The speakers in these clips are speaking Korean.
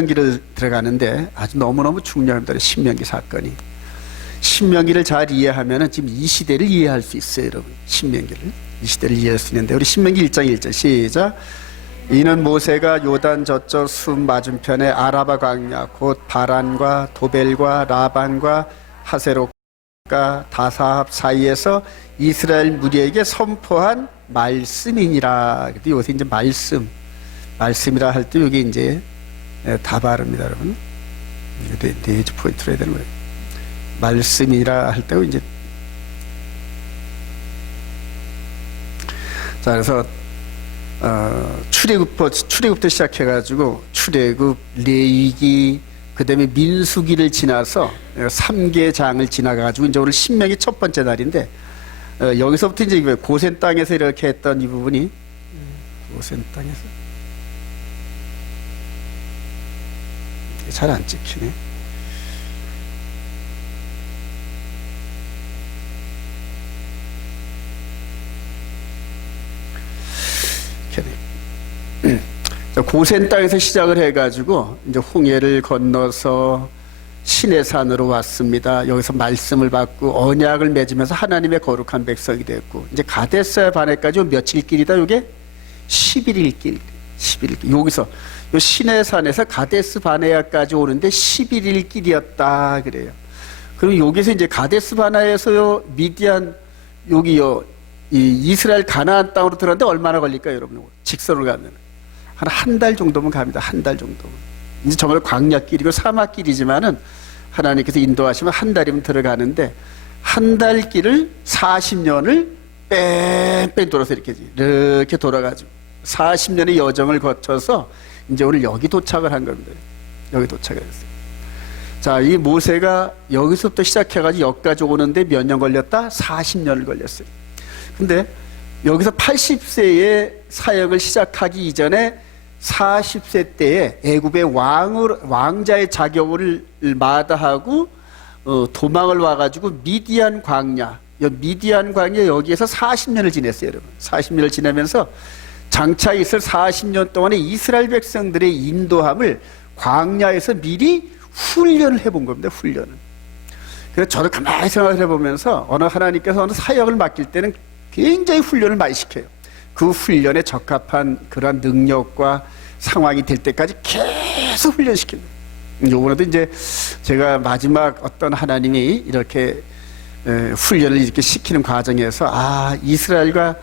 신명기를 들어가는데 아주 너무너무 중요합니다. 신명기 사건이. 신명기를 잘 이해하면 지금 이 시대를 이해할 수 있어요, 여러분. 신명기를. 이 시대를 이해할 수 있는데, 우리 신명기 1장 1절 시작. 이는 모세가 요단 저쪽 숲 맞은편에 아라바 광야 곧 바란과 도벨과 라반과 하세롯과 다사합 사이에서 이스라엘 무리에게 선포한 말씀이니라. 근데 요새 이제 말씀이라 할 때 여기 이제 다발입니다, 여러분. 네 포인트로 해야 되는 거예요. 말씀이라 할 때 이제 자, 그래서 출애굽부터 시작해가지고 출애굽, 레위기, 그 다음에 민수기를 지나서 3개 장을 지나가가지고 이제 오늘 신명기 첫 번째 날인데, 여기서부터 이제 고센 땅에서 이렇게 했던 이 부분이, 고센 땅에서 잘 안 찍히네. 고센 땅에서 시작을 해가지고 이제 홍해를 건너서 시내산으로 왔습니다. 여기서 말씀을 받고 언약을 맺으면서 하나님의 거룩한 백성이 됐고, 이제 가데스 바네까지 며칠 길이다? 이게 11일 길. 11일 길. 여기서 요 시내산에서 가데스 바네아까지 오는데 11일 길이었다 그래요. 그럼 여기서 이제 가데스 바네아에서요 미디안 여기요 이 이스라엘 가나안 땅으로 들어갔는데 얼마나 걸릴까요, 여러분? 직선으로 가면 한 달 정도면 갑니다. 한 달 정도. 이제 정말 광야길이고 사막길이지만은 하나님께서 인도하시면 한 달이면 들어가는데, 한 달 길을 40년을 뺑뺑 돌아서 이렇게 돌아가지고 40년의 여정을 거쳐서 이제 오늘 여기 도착을 한 겁니다. 여기 도착을 했어요. 자, 이 모세가 여기서부터 시작해가지고 여기까지 오는데 몇 년 걸렸다? 40년을 걸렸어요. 근데 여기서 80세의 사역을 시작하기 이전에 40세 때에 애굽의 왕자의 자격을 마다하고 도망을 와가지고 미디안 광야 여기에서 40년을 지냈어요, 여러분. 40년을 지내면서 장차 있을 40년 동안의 이스라엘 백성들의 인도함을 광야에서 미리 훈련을 해본 겁니다. 훈련을. 그래서 저도 가만히 생각을 해보면서 하나님께서 어느 사역을 맡길 때는 굉장히 훈련을 많이 시켜요. 그 훈련에 적합한 그러한 능력과 상황이 될 때까지 계속 훈련시킵니다. 요번에도 이제 제가 마지막 어떤 하나님이 이렇게 훈련을 이렇게 시키는 과정에서 이스라엘과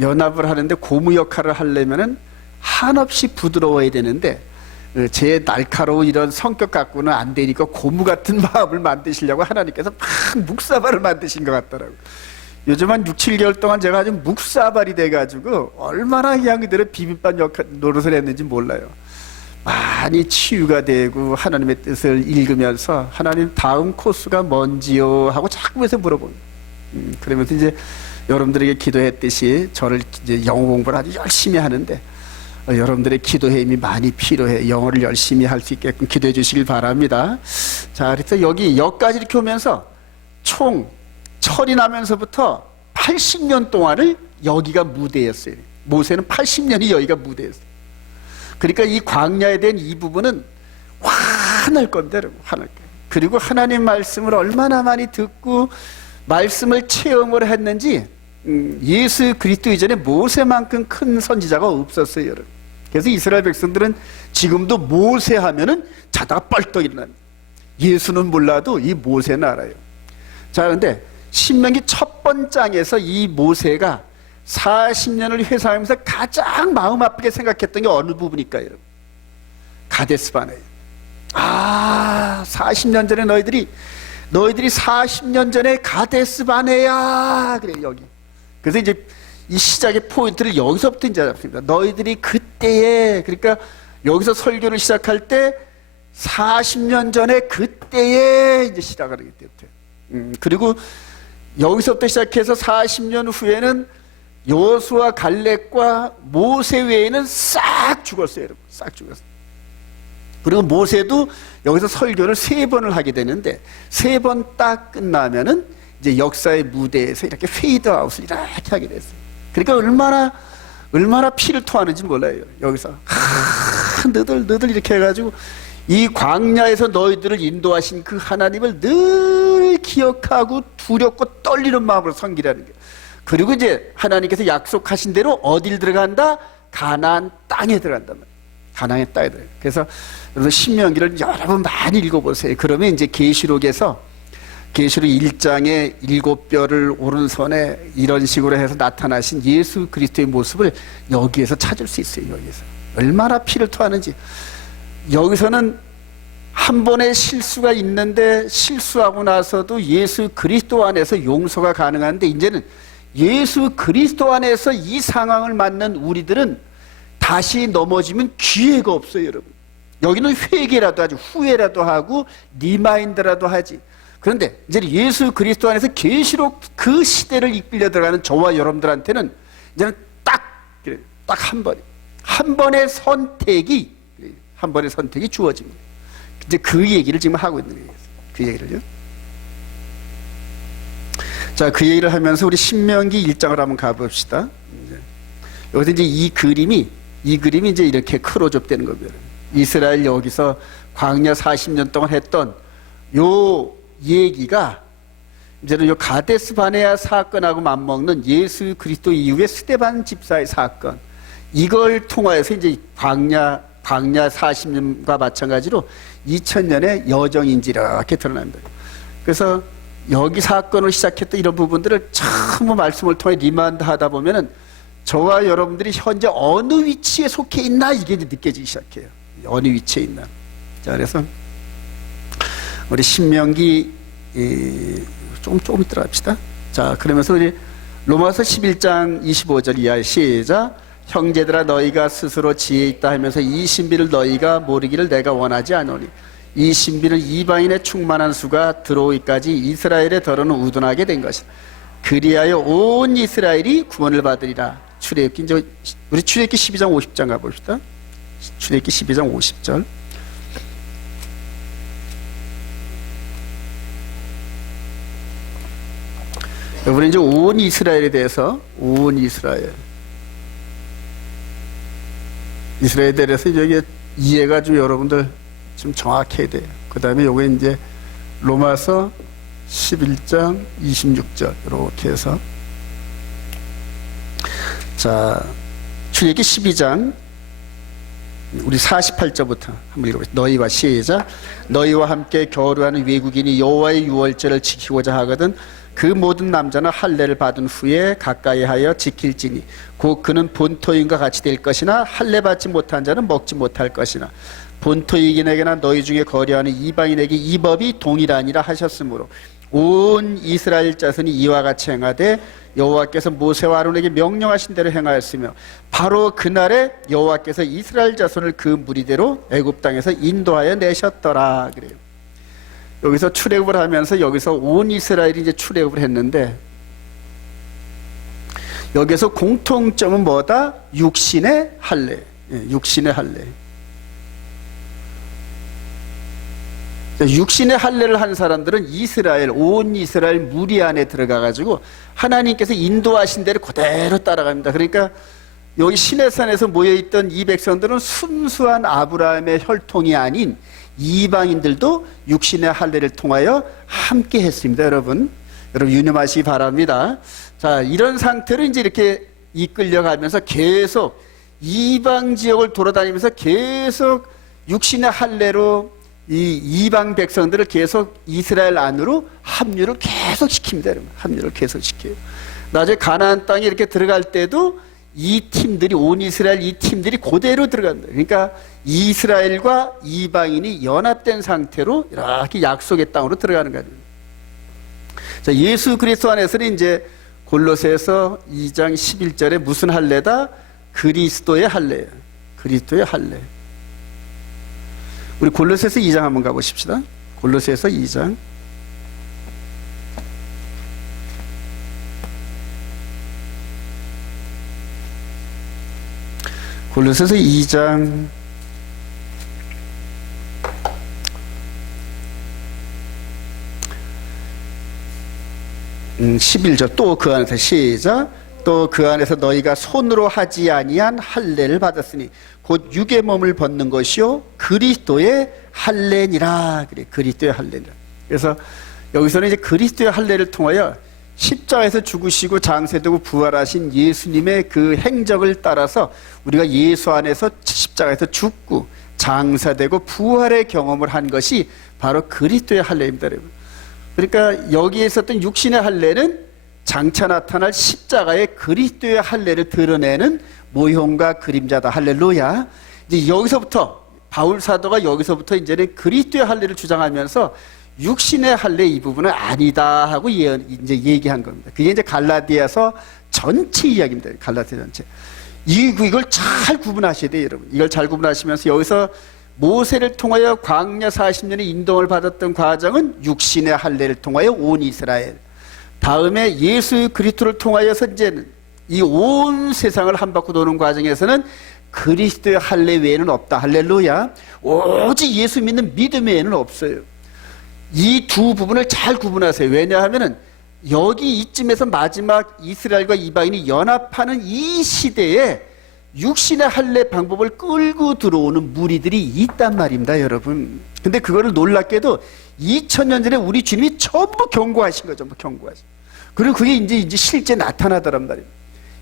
연합을 하는데 고무 역할을 하려면은 한없이 부드러워야 되는데 제 날카로운 이런 성격 갖고는 안 되니까 고무 같은 마음을 만드시려고 하나님께서 막 묵사발을 만드신 것 같더라고요. 요즘 한 6, 7개월 동안 제가 아주 묵사발이 돼가지고 얼마나 그냥 그대로 비빔밥 노릇을 했는지 몰라요. 많이 치유가 되고 하나님의 뜻을 읽으면서 하나님 다음 코스가 뭔지요? 하고 자꾸 해서 물어봅니다. 그러면서 이제 여러분들에게 기도했듯이 저를 이제 영어 공부를 아주 열심히 하는데, 여러분들의 기도의 힘이 많이 필요해. 영어를 열심히 할 수 있게끔 기도해 주시길 바랍니다. 자, 그래서 여기까지 이렇게 오면서 총 철이 나면서부터 80년 동안을 여기가 무대였어요. 모세는 80년이 여기가 무대였어요. 그러니까 이 광야에 대한 이 부분은 화날 건데, 화날 거예요. 그리고 하나님 말씀을 얼마나 많이 듣고 말씀을 체험을 했는지, 예수 그리스도 이전에 모세만큼 큰 선지자가 없었어요, 여러분. 그래서 이스라엘 백성들은 지금도 모세 하면은 자다가 뻘떡 일어납니다. 예수는 몰라도 이 모세는 알아요. 자, 근데 신명기 첫 번째 장에서 이 모세가 40년을 회상하면서 가장 마음 아프게 생각했던 게 어느 부분일까요, 여러분? 가데스 바네아. 40년 전에 너희들이 40년 전에 가데스 바네아. 그래, 여기. 그래서 이제 이 시작의 포인트를 여기서부터 이제 잡습니다. 너희들이 그때에, 그러니까 여기서 설교를 시작할 때 40년 전에 그때에 이제 시작을 하기 때문에. 그리고 여기서부터 시작해서 40년 후에는 여호수아 갈렙과 모세 외에는 싹 죽었어요, 여러분. 싹 죽었어요. 그리고 모세도 여기서 설교를 3번을 하게 되는데, 3번 딱 끝나면은 이제 역사의 무대에서 이렇게 페이드아웃을 이렇게 하게 됐어요. 그러니까 얼마나 피를 토하는지 몰라요. 여기서 느들 이렇게 해가지고 이 광야에서 너희들을 인도하신 그 하나님을 늘 기억하고 두렵고 떨리는 마음으로 섬기라는 거예요. 그리고 이제 하나님께서 약속하신 대로 어딜 들어간다? 가나안 땅에 들어간단 말이에요. 가나안의 땅에 들어가요. 그래서 여러분 신명기를 여러분 많이 읽어보세요. 그러면 이제 계시록에서 계시록 1장에 7뼈를 오른손에 이런 식으로 해서 나타나신 예수 그리스도의 모습을 여기에서 찾을 수 있어요. 여기에서 얼마나 피를 토하는지. 여기서는 한 번의 실수가 있는데 실수하고 나서도 예수 그리스도 안에서 용서가 가능한데, 이제는 예수 그리스도 안에서 이 상황을 맞는 우리들은 다시 넘어지면 기회가 없어요. 여러분, 여기는 회개라도 하지, 후회라도 하고 리마인드라도 하지. 그런데 이제 예수 그리스도 안에서 계시록 그 시대를 이끌려 들어가는 저와 여러분들한테는 이제는 딱 한 번의 선택이 주어집니다. 이제 그 얘기를 지금 하고 있는 거예요. 그 얘기를요. 자, 그 얘기를 하면서 우리 신명기 1장을 한번 가봅시다. 여기서 이제 이 그림이 이제 이렇게 크로즈업되는 겁니다. 이스라엘 여기서 광야 40년 동안 했던 요 얘기가 이제는 요 가데스 바네아 사건하고 맞먹는 예수 그리스도 이후의 스데반 집사의 사건, 이걸 통하여서 이제 광야 40년과 마찬가지로 2000년의 여정인지 이렇게 드러납니다. 그래서 여기 사건을 시작했던 이런 부분들을 참 말씀을 통해 리마인드 하다 보면은 저와 여러분들이 현재 어느 위치에 속해 있나 이게 느껴지기 시작해요. 어느 위치에 있나. 자, 그래서 우리 신명기 조금 있더라 합시다. 자, 그러면서 우리 로마서 11장 25절 이하 시작. 형제들아 너희가 스스로 지혜 있다 하면서 이 신비를 너희가 모르기를 내가 원하지 않으니 이 신비는 이방인의 충만한 수가 들어오기까지 이스라엘의 더러는 우둔하게 된 것이다. 그리하여 온 이스라엘이 구원을 받으리라. 출애굽기, 이제 우리 출애굽기 12장 50장 가봅시다. 출애굽기 12장 50절. 여러분 이제 온 이스라엘에 대해서 이스라엘에 대해서 이제 이해가 좀 여러분들 좀 정확해야 돼요. 그 다음에 요게 이제 로마서 11장 26절 이렇게 해서, 자, 출애굽기 12장 우리 48절부터 한번 읽어보시죠. 너희와 시작. 너희와 함께 교류하는 외국인이 여호와의 유월절을 지키고자 하거든 그 모든 남자는 할례를 받은 후에 가까이 하여 지킬지니 곧 그는 본토인과 같이 될 것이나 할례 받지 못한 자는 먹지 못할 것이나 본토인에게나 너희 중에 거류하는 이방인에게 이 법이 동일하니라 하셨으므로 온 이스라엘 자손이 이와 같이 행하되 여호와께서 모세와 아론에게 명령하신 대로 행하였으며 바로 그날에 여호와께서 이스라엘 자손을 그 무리대로 애굽 땅에서 인도하여 내셨더라. 그래요. 여기서 출애굽을 하면서 여기서 온 이스라엘이 이제 출애굽을 했는데 여기서 공통점은 뭐다? 육신의 할례. 육신의 할례. 육신의 할례를 한 사람들은 온 이스라엘 무리 안에 들어가가지고 하나님께서 인도하신 대로 그대로 따라갑니다. 그러니까 여기 시내산에서 모여있던 이 백성들은 순수한 아브라함의 혈통이 아닌 이방인들도 육신의 할례를 통하여 함께 했습니다. 여러분 유념하시기 바랍니다. 자, 이런 상태로 이제 이렇게 이끌려가면서 계속 이방 지역을 돌아다니면서 계속 육신의 할례로 이 이방 백성들을 계속 이스라엘 안으로 합류를 계속 시킵니다. 여러분. 합류를 계속 시켜요. 나중에 가나안 땅에 이렇게 들어갈 때도 이 팀들이, 온 이스라엘 이 팀들이 그대로 들어간다. 그러니까 이스라엘과 이방인이 연합된 상태로 이렇게 약속의 땅으로 들어가는 거예요. 자, 예수 그리스도 안에서는 이제 골로새서 2장 11절에 무슨 할례다? 그리스도의 할례예요. 그리스도의 할례. 우리 골로새서 2장 한번 가보십시다. 골로새서 2장. 골로새서 2장 11절. 또 그 안에서 시작. 또 그 안에서 너희가 손으로 하지 아니한 할례를 받았으니 곧 육의 몸을 벗는 것이요 그리스도의 할례니라. 그래, 그리스도의 할례니라. 그래서 여기서는 이제 그리스도의 할례를 통하여 십자가에서 죽으시고 장세되고 부활하신 예수님의 그 행적을 따라서 우리가 예수 안에서 십자가에서 죽고 장사되고 부활의 경험을 한 것이 바로 그리스도의 할례입니다, 여러분. 그러니까 여기에 있었던 육신의 할례는 장차 나타날 십자가의 그리스도의 할례를 드러내는 모형과 그림자다. 할렐루야. 이제 여기서부터 바울 사도가 여기서부터 이제는 그리스도의 할례를 주장하면서 육신의 할례 이 부분은 아니다 하고 이제 얘기한 겁니다. 그게 이제 갈라디아서 전체 이야기입니다. 갈라디아 전체. 이걸 잘 구분하셔야 돼요, 여러분. 이걸 잘 구분하시면서 여기서 모세를 통하여 광야 40년의 인도를 받았던 과정은 육신의 할례를 통하여 온 이스라엘. 다음에 예수 그리스도를 통하여서 이제 이 온 세상을 한바퀴 도는 과정에서는 그리스도의 할례 외에는 없다. 할렐루야. 오직 예수 믿는 믿음 외에는 없어요. 이 두 부분을 잘 구분하세요. 왜냐하면은 여기 이쯤에서 마지막 이스라엘과 이방인이 연합하는 이 시대에 육신의 할례 방법을 끌고 들어오는 무리들이 있단 말입니다, 여러분. 근데 그거를 놀랍게도 2000년 전에 우리 주님이 전부 경고하신 거죠. 전부 경고하신. 그리고 그게 이제 실제 나타나더란 말이에요.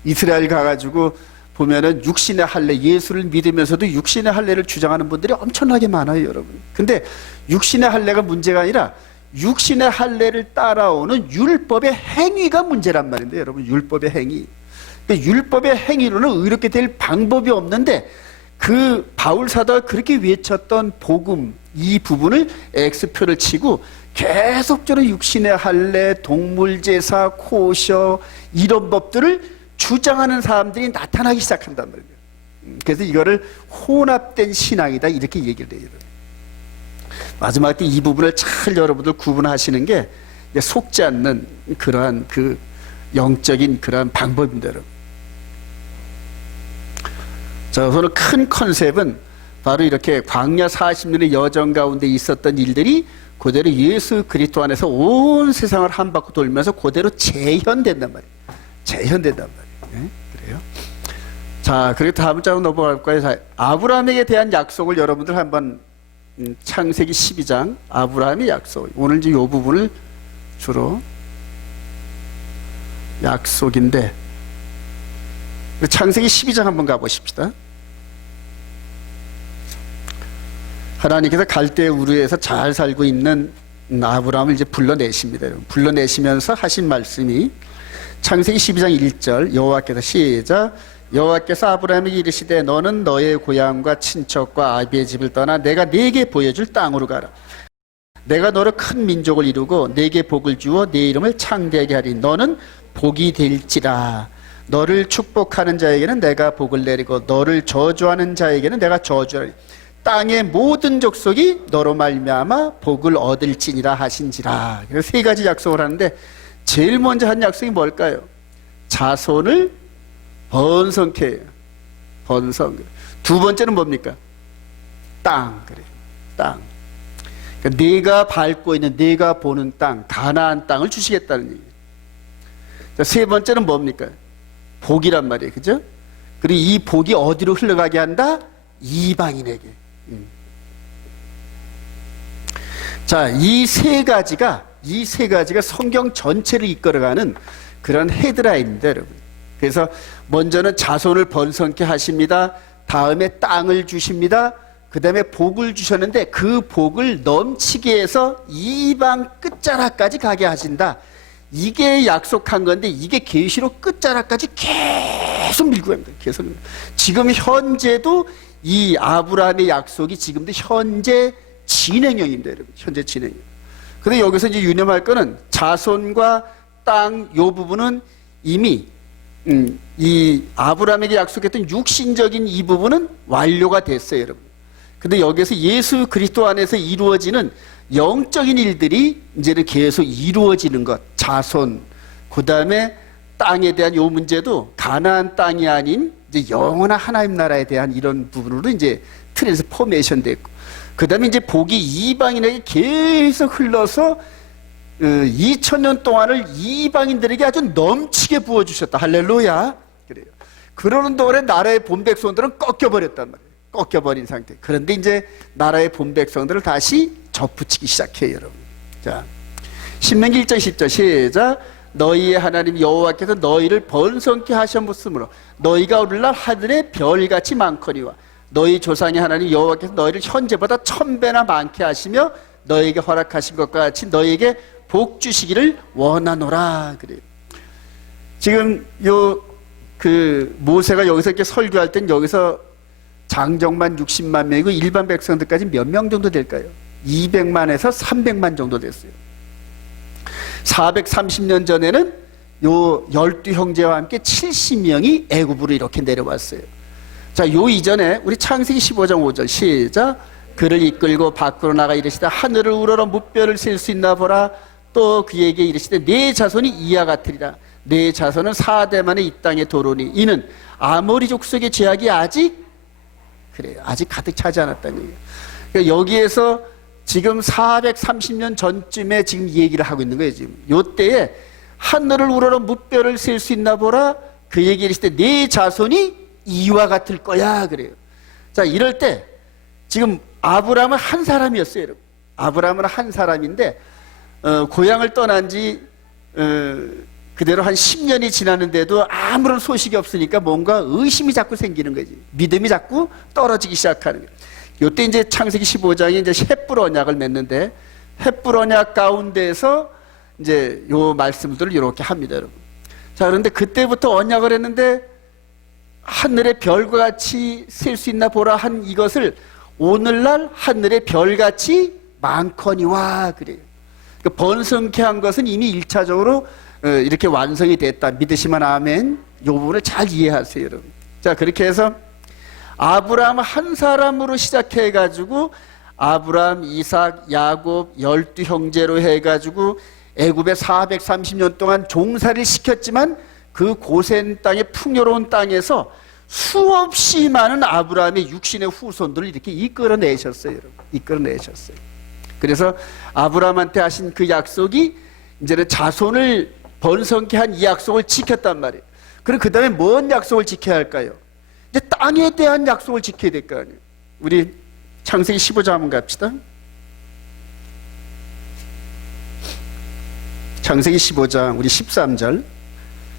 이스라엘 가가지고 보면은 육신의 할례, 예수를 믿으면서도 육신의 할례를 주장하는 분들이 엄청나게 많아요, 여러분. 근데 육신의 할례가 문제가 아니라 육신의 할례를 따라오는 율법의 행위가 문제란 말인데, 여러분, 율법의 행위. 그러니까 율법의 행위로는 의롭게 될 방법이 없는데 그 바울 사도가 그렇게 외쳤던 복음 이 부분을 X표를 치고 계속적으로 육신의 할례, 동물 제사, 코셔 이런 법들을 주장하는 사람들이 나타나기 시작한단 말이에요. 그래서 이거를 혼합된 신앙이다 이렇게 얘기를 해요. 마지막 때 이 부분을 잘 여러분들 구분하시는 게 속지 않는 그러한 그 영적인 그러한 방법입니다, 여러분. 자, 우선 큰 컨셉은 바로 이렇게 광야 40년의 여정 가운데 있었던 일들이 그대로 예수 그리스도 안에서 온 세상을 한 바퀴 돌면서 그대로 재현된단 말이에요. 재현된단 말이에요. 네? 그래요. 자, 그리고 다음 장으로 넘어갈까요? 자, 아브라함에게 대한 약속을 여러분들 한번 창세기 12장 아브라함의 약속. 오늘 이제 이 부분을 주로 약속인데 창세기 12장 한번 가보십시다. 하나님께서 갈대 우르에서 잘 살고 있는 아브라함을 이제 불러내십니다. 불러내시면서 하신 말씀이 창세기 12장 1절 여호와께서 시작 여호와께서 아브라함에게 이르시되 너는 너의 고향과 친척과 아비의 집을 떠나 내가 네게 보여줄 땅으로 가라. 내가 너로 큰 민족을 이루고 네게 복을 주어 네 이름을 창대하게 하리. 너는 복이 될지라. 너를 축복하는 자에게는 내가 복을 내리고 너를 저주하는 자에게는 내가 저주하리. 땅의 모든 족속이 너로 말미암아 복을 얻을지니라 하신지라. 그래서 세 가지 약속을 하는데 제일 먼저 한 약속이 뭘까요? 자손을 번성케 해요. 번성. 두 번째는 뭡니까? 땅. 그래요. 땅. 그러니까 네가 밟고 있는 네가 보는 땅, 가나안 땅을 주시겠다는 얘기예요. 자, 세 번째는 뭡니까? 복이란 말이에요. 그죠? 그리고 이 복이 어디로 흘러가게 한다? 이방인에게. 자, 이 세 가지가 성경 전체를 이끌어가는 그런 헤드라인입니다, 여러분. 그래서 먼저는 자손을 번성케 하십니다. 다음에 땅을 주십니다. 그 다음에 복을 주셨는데 그 복을 넘치게 해서 이방 끝자락까지 가게 하신다. 이게 약속한 건데 이게 계시록 끝자락까지 계속 밀고 갑니다. 계속. 지금 현재도 이 아브라함의 약속이 지금도 현재 진행형입니다, 여러분. 현재 진행형. 근데 여기서 이제 유념할 거는 자손과 땅 요 부분은 이미 이 아브라함에게 약속했던 육신적인 이 부분은 완료가 됐어요, 여러분. 근데 여기서 예수 그리스도 안에서 이루어지는 영적인 일들이 이제는 계속 이루어지는 것, 자손, 그 다음에 땅에 대한 요 문제도 가나안 땅이 아닌 이제 영원한 하나님 나라에 대한 이런 부분으로 이제 트랜스포메이션 됐고, 그 다음에 이제 복이 이방인에게 계속 흘러서 2000년 동안을 이방인들에게 아주 넘치게 부어주셨다. 할렐루야. 그래요. 그러는 동안에 나라의 본 백성들은 꺾여버렸단 말이에요. 꺾여버린 상태. 그런데 이제 나라의 본 백성들을 다시 접붙이기 시작해요, 여러분. 자, 신명기 1장 10절 시작. 너희의 하나님 여호와께서 너희를 번성케 하셨으므로 너희가 오늘날 하늘의 별같이 많거니와 너희 조상의 하나님 여호와께서 너희를 현재보다 1000배나 많게 하시며 너희에게 허락하신 것과 같이 너희에게 복 주시기를 원하노라. 그래요. 지금 모세가 여기서 이렇게 설교할 땐 여기서 장정만 60만 명이고 일반 백성들까지 몇 명 정도 될까요? 200만에서 300만 정도 됐어요. 430년 전에는 요 12형제와 함께 70명이 애굽으로 이렇게 내려왔어요. 자, 요 이전에 우리 창세기 15장 5절 시작. 그를 이끌고 밖으로 나가 이르시되 하늘을 우러러 무뼈를 셀 수 있나 보라. 또 그에게 이르시되 네 자손이 이와 같으리라. 네 자손은 4대 만에 이 땅에 도로니 이는 아모리 족속의 죄악이 아직 가득 차지 않았다는 얘기예요. 그러니까 여기에서 지금 430년 전쯤에 지금 얘기를 하고 있는 거예요. 지금 요때에 하늘을 우러러 무뼈를 셀 수 있나 보라. 그 얘기 이르시되 네 자손이 이와 같을 거야. 그래요. 자, 이럴 때 지금 아브라함은 한 사람이었어요, 여러분. 아브라함은 한 사람인데 고향을 떠난 지 그대로 한 10년이 지났는데도 아무런 소식이 없으니까 뭔가 의심이 자꾸 생기는 거지. 믿음이 자꾸 떨어지기 시작하는 거예요. 이때 이제 창세기 15장에 이제 헷불 언약을 맺는데 헷불 언약 가운데에서 이제 요 말씀들을 이렇게 합니다, 여러분. 자, 그런데 그때부터 언약을 했는데 하늘의 별과 같이 셀 수 있나 보라 한 이것을 오늘날 하늘의 별같이 많거니와 그래요. 그러니까 번성케 한 것은 이미 1차적으로 이렇게 완성이 됐다. 믿으시면 아멘. 이 부분을 잘 이해하세요, 여러분. 자, 그렇게 해서 아브라함 한 사람으로 시작해가지고 아브라함, 이삭, 야곱 12형제로 해가지고 애굽에 430년 동안 종살이를 시켰지만 그 고센 땅의 풍요로운 땅에서 수없이 많은 아브라함의 육신의 후손들을 이렇게 이끌어내셨어요, 여러분. 이끌어내셨어요. 그래서 아브라함한테 하신 그 약속이 이제는 자손을 번성케 한 이 약속을 지켰단 말이에요. 그럼 그 다음에 뭔 약속을 지켜야 할까요? 이제 땅에 대한 약속을 지켜야 될 거 아니에요. 우리 창세기 15장 한번 갑시다. 창세기 15장 우리 13절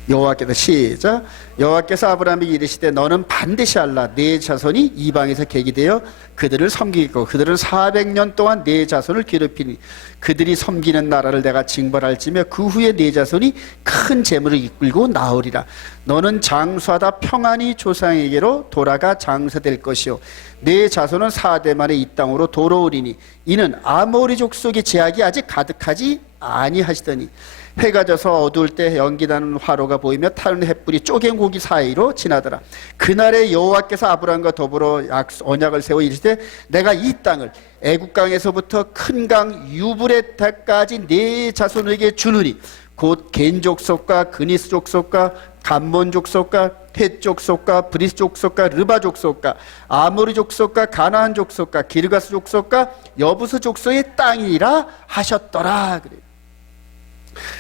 여호와께서 시작. 여호와께서 아브라함에게 이르시되 너는 반드시 알라. 네 자손이 이방에서 계기되어 그들을 섬기고 그들은 400년 동안 네 자손을 괴롭히니 그들이 섬기는 나라를 내가 징벌할지며 그 후에 네 자손이 큰 재물을 이끌고 나오리라. 너는 장수하다 평안히 조상에게로 돌아가 장사될 것이요 네 자손은 4대 만에 이 땅으로 돌아오리니 이는 아모리 족속의 제약이 아직 가득하지 아니하시더니 해가 져서 어두울 때 연기나는 화로가 보이며 타는 햇불이 쪼갠 고기 사이로 지나더라. 그날에 여호와께서 아브라함과 더불어 언약을 세워 이르시되 내가 이 땅을 애국강에서부터 큰 강 유브레타까지 네 자손에게 주느니 곧 겐 족속과 그니스 족속과 감몬 족속과 헷 족속과 브리스 족속과 르바 족속과 아모리 족속과 가나안 족속과 기르가스 족속과 여부스 족속의 땅이라 하셨더라. 그래요.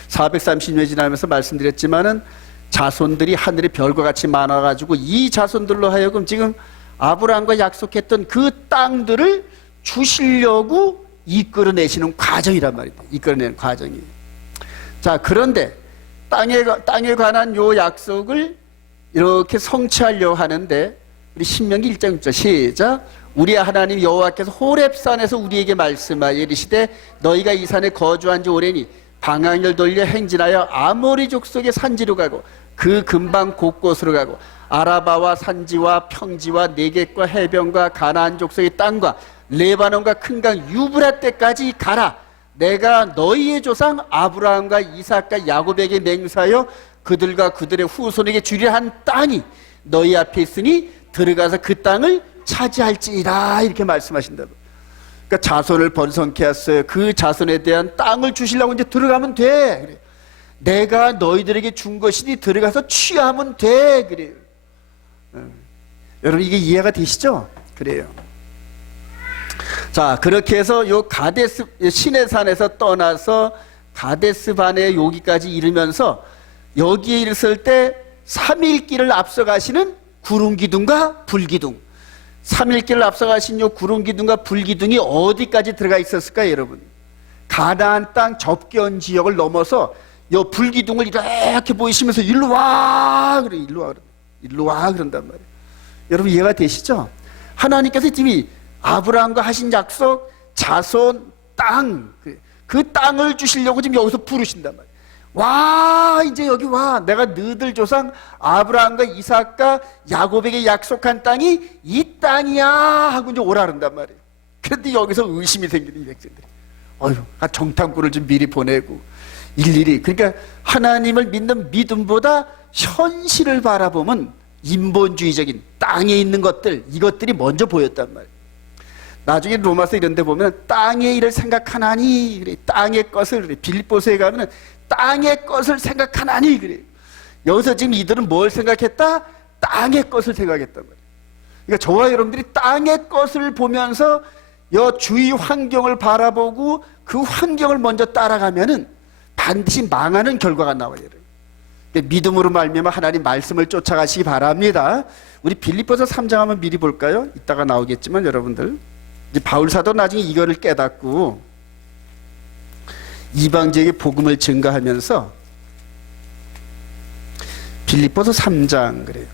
430년이 지나면서 말씀드렸지만은 자손들이 하늘의 별과 같이 많아가지고 이 자손들로 하여금 지금 아브라함과 약속했던 그 땅들을 주시려고 이끌어내시는 과정이란 말입니다. 이끌어내는 과정이에요. 자, 그런데 땅에 관한 요 약속을 이렇게 성취하려고 하는데 우리 신명기 1장 6절 시작. 우리 하나님 여호와께서 호렙산에서 우리에게 말씀하여 이르시되 너희가 이 산에 거주한 지 오래니 방향을 돌려 행진하여 아모리 족속의 산지로 가고 그 근방 곳곳으로 가고 아라바와 산지와 평지와 네겝과 해변과 가나안 족속의 땅과 레바논과 큰 강 유브라데까지 가라. 내가 너희의 조상 아브라함과 이삭과 야곱에게 맹세하여 그들과 그들의 후손에게 주리라 한 땅이 너희 앞에 있으니 들어가서 그 땅을 차지할지니라. 이렇게 말씀하신다고. 그러니까 자손을 번성케 하셨어요. 그 자손에 대한 땅을 주시려고 이제 들어가면 돼. 그래. 내가 너희들에게 준 것이니 들어가서 취하면 돼. 그래요. 여러분 이게 이해가 되시죠? 그래요. 자, 그렇게 해서 요 가데스 시내산에서 떠나서 가데스 바네 여기까지 이르면서 여기에 이르렀을 때 3일 길을 앞서가시는 구름 기둥과 불 기둥. 삼일길을 앞서가신 요 구름 기둥과 불 기둥이 어디까지 들어가 있었을까요, 여러분? 가나안 땅 접견 지역을 넘어서 요 불 기둥을 이렇게 보이시면서 일로 와 그래, 일로 와 그런단 말이에요. 여러분 이해가 되시죠? 하나님께서 지금 아브라함과 하신 약속, 자손, 땅, 그 땅을 주시려고 지금 여기서 부르신단 말이에요. 와, 이제 여기 와. 내가 너희들 조상 아브라함과 이삭과 야곱에게 약속한 땅이 이 땅이야 하고 이제 오라 그런단 말이에요. 그런데 여기서 의심이 생기는 이 백성들이, 정탐꾼을 좀 미리 보내고 일일이, 그러니까 하나님을 믿는 믿음보다 현실을 바라보면 인본주의적인 땅에 있는 것들, 이것들이 먼저 보였단 말이에요. 나중에 로마서 이런 데 보면 땅의 일을 생각하나니, 그래. 땅의 것을, 그래. 빌립보서에 가면은 땅의 것을 생각하나니, 그래. 여기서 지금 이들은 뭘 생각했다? 땅의 것을 생각했단 말이에요. 그러니까 저와 여러분들이 땅의 것을 보면서 여 주위 환경을 바라보고 그 환경을 먼저 따라가면은 반드시 망하는 결과가 나와요. 믿음으로 말미암아 하나님 말씀을 쫓아가시기 바랍니다. 우리 빌립보서 3장 한번 미리 볼까요? 이따가 나오겠지만 여러분들, 이제 바울 사도 나중에 이거를 깨닫고 이방지에게 복음을 증거하면서 빌립보서 3장 그래요.